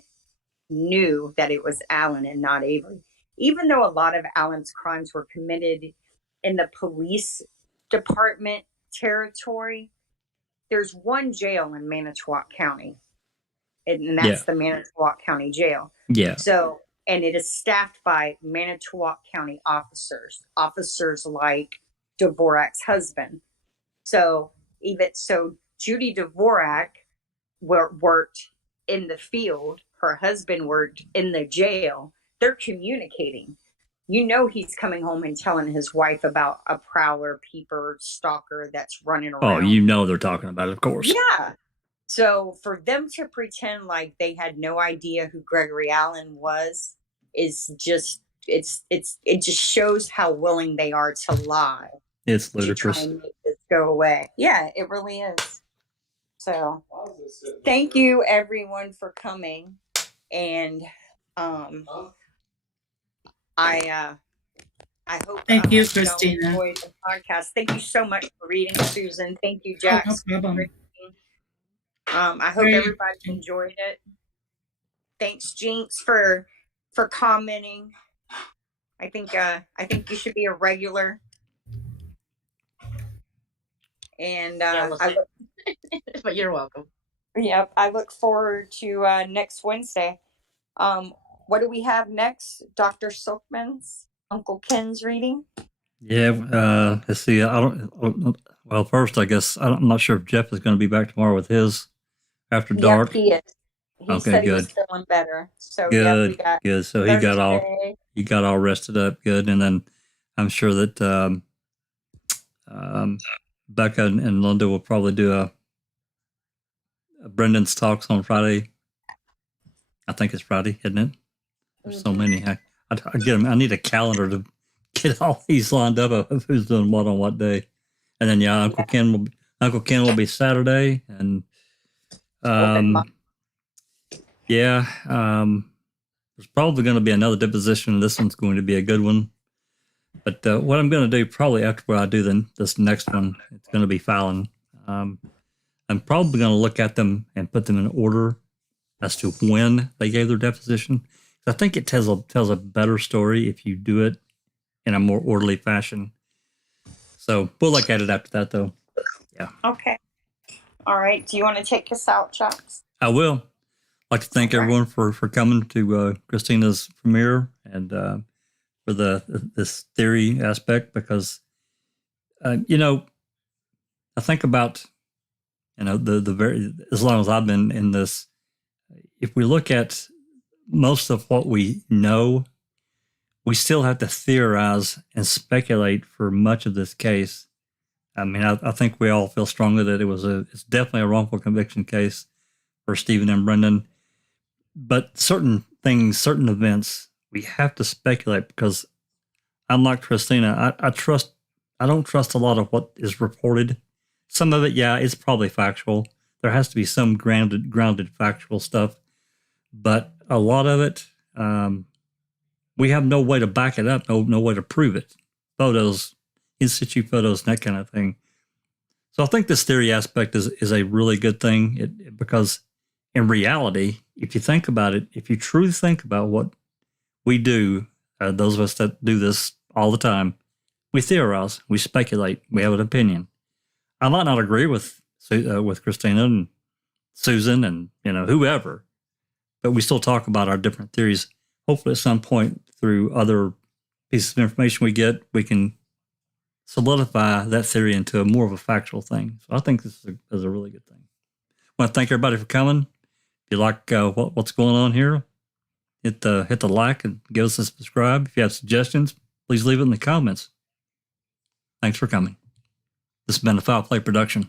knew that it was Allen and not Avery. Even though a lot of Allen's crimes were committed in the police department territory, there's one jail in Manitowoc County, and that's the Manitowoc County Jail. Yeah. So, and it is staffed by Manitowoc County officers like DVorak's husband. So Judy DVorak worked in the field. Her husband worked in the jail. They're communicating. You know, he's coming home and telling his wife about a prowler, peeper, stalker that's running around. Oh, you know they're talking about it, of course. Yeah. So for them to pretend like they had no idea who Gregory Allen was is just it just shows how willing they are to lie. It's ludicrous. To try and make this go away. Yeah, it really is. So thank you everyone for coming, and I hope thank you, you Christina. enjoyed the podcast. Thank you so much for reading, Susan. Thank you, Jack. Oh, no problem. I hope everybody enjoyed it. Thanks, Jinx, for commenting. I think you should be a regular. And but you're welcome. Yep, I look forward to next Wednesday. What do we have next? Dr. Silkman's Uncle Ken's reading. Yeah, let's see. Well, first, I guess I'm not sure if Jeff is going to be back tomorrow with his after dark. Yep, he is. He said good. He was feeling better. So good, yeah, good. So he got all rested up good, and then I'm sure that Becca and Linda will probably do a Brendan's talks on Friday. I think it's Friday, isn't it? There's so many. I get them. I need a calendar to get all these lined up of who's doing what on what day. And then Uncle Ken will be Saturday, and there's probably going to be another deposition. This one's going to be a good one. But what I'm going to do probably after I do this next one, it's going to be filing. I'm probably going to look at them and put them in order as to when they gave their deposition. I think it tells a better story if you do it in a more orderly fashion. So we'll look at it after that, though. Yeah. Okay. All right. Do you want to take us out, Chucks? I will. I'd like to thank everyone for coming to Christina's premiere and for this theory aspect, because I think about as long as I've been in this, if we look at most of what we know, we still have to theorize and speculate for much of this case. I mean, I think we all feel strongly that it's definitely a wrongful conviction case for Stephen and Brendan. But certain things, certain events, we have to speculate, because unlike Christina, I don't trust a lot of what is reported. Some of it, it's probably factual. There has to be some grounded factual stuff. But a lot of it, we have no way to back it up, no way to prove it. Photos, in situ photos, and that kind of thing. So I think this theory aspect is a really good thing, because in reality, if you think about it, if you truly think about what we do, those of us that do this all the time, We theorize, we speculate, we have an opinion. I might not agree with Christina and Susan and whoever, but we still talk about our different theories. Hopefully, at some point, through other pieces of information we get, we can solidify that theory into more of a factual thing. So I think this is a really good thing. I want to thank everybody for coming. If you like what's going on here, hit the like and give us a subscribe. If you have suggestions, please leave it in the comments. Thanks for coming. This has been a Foul Play production.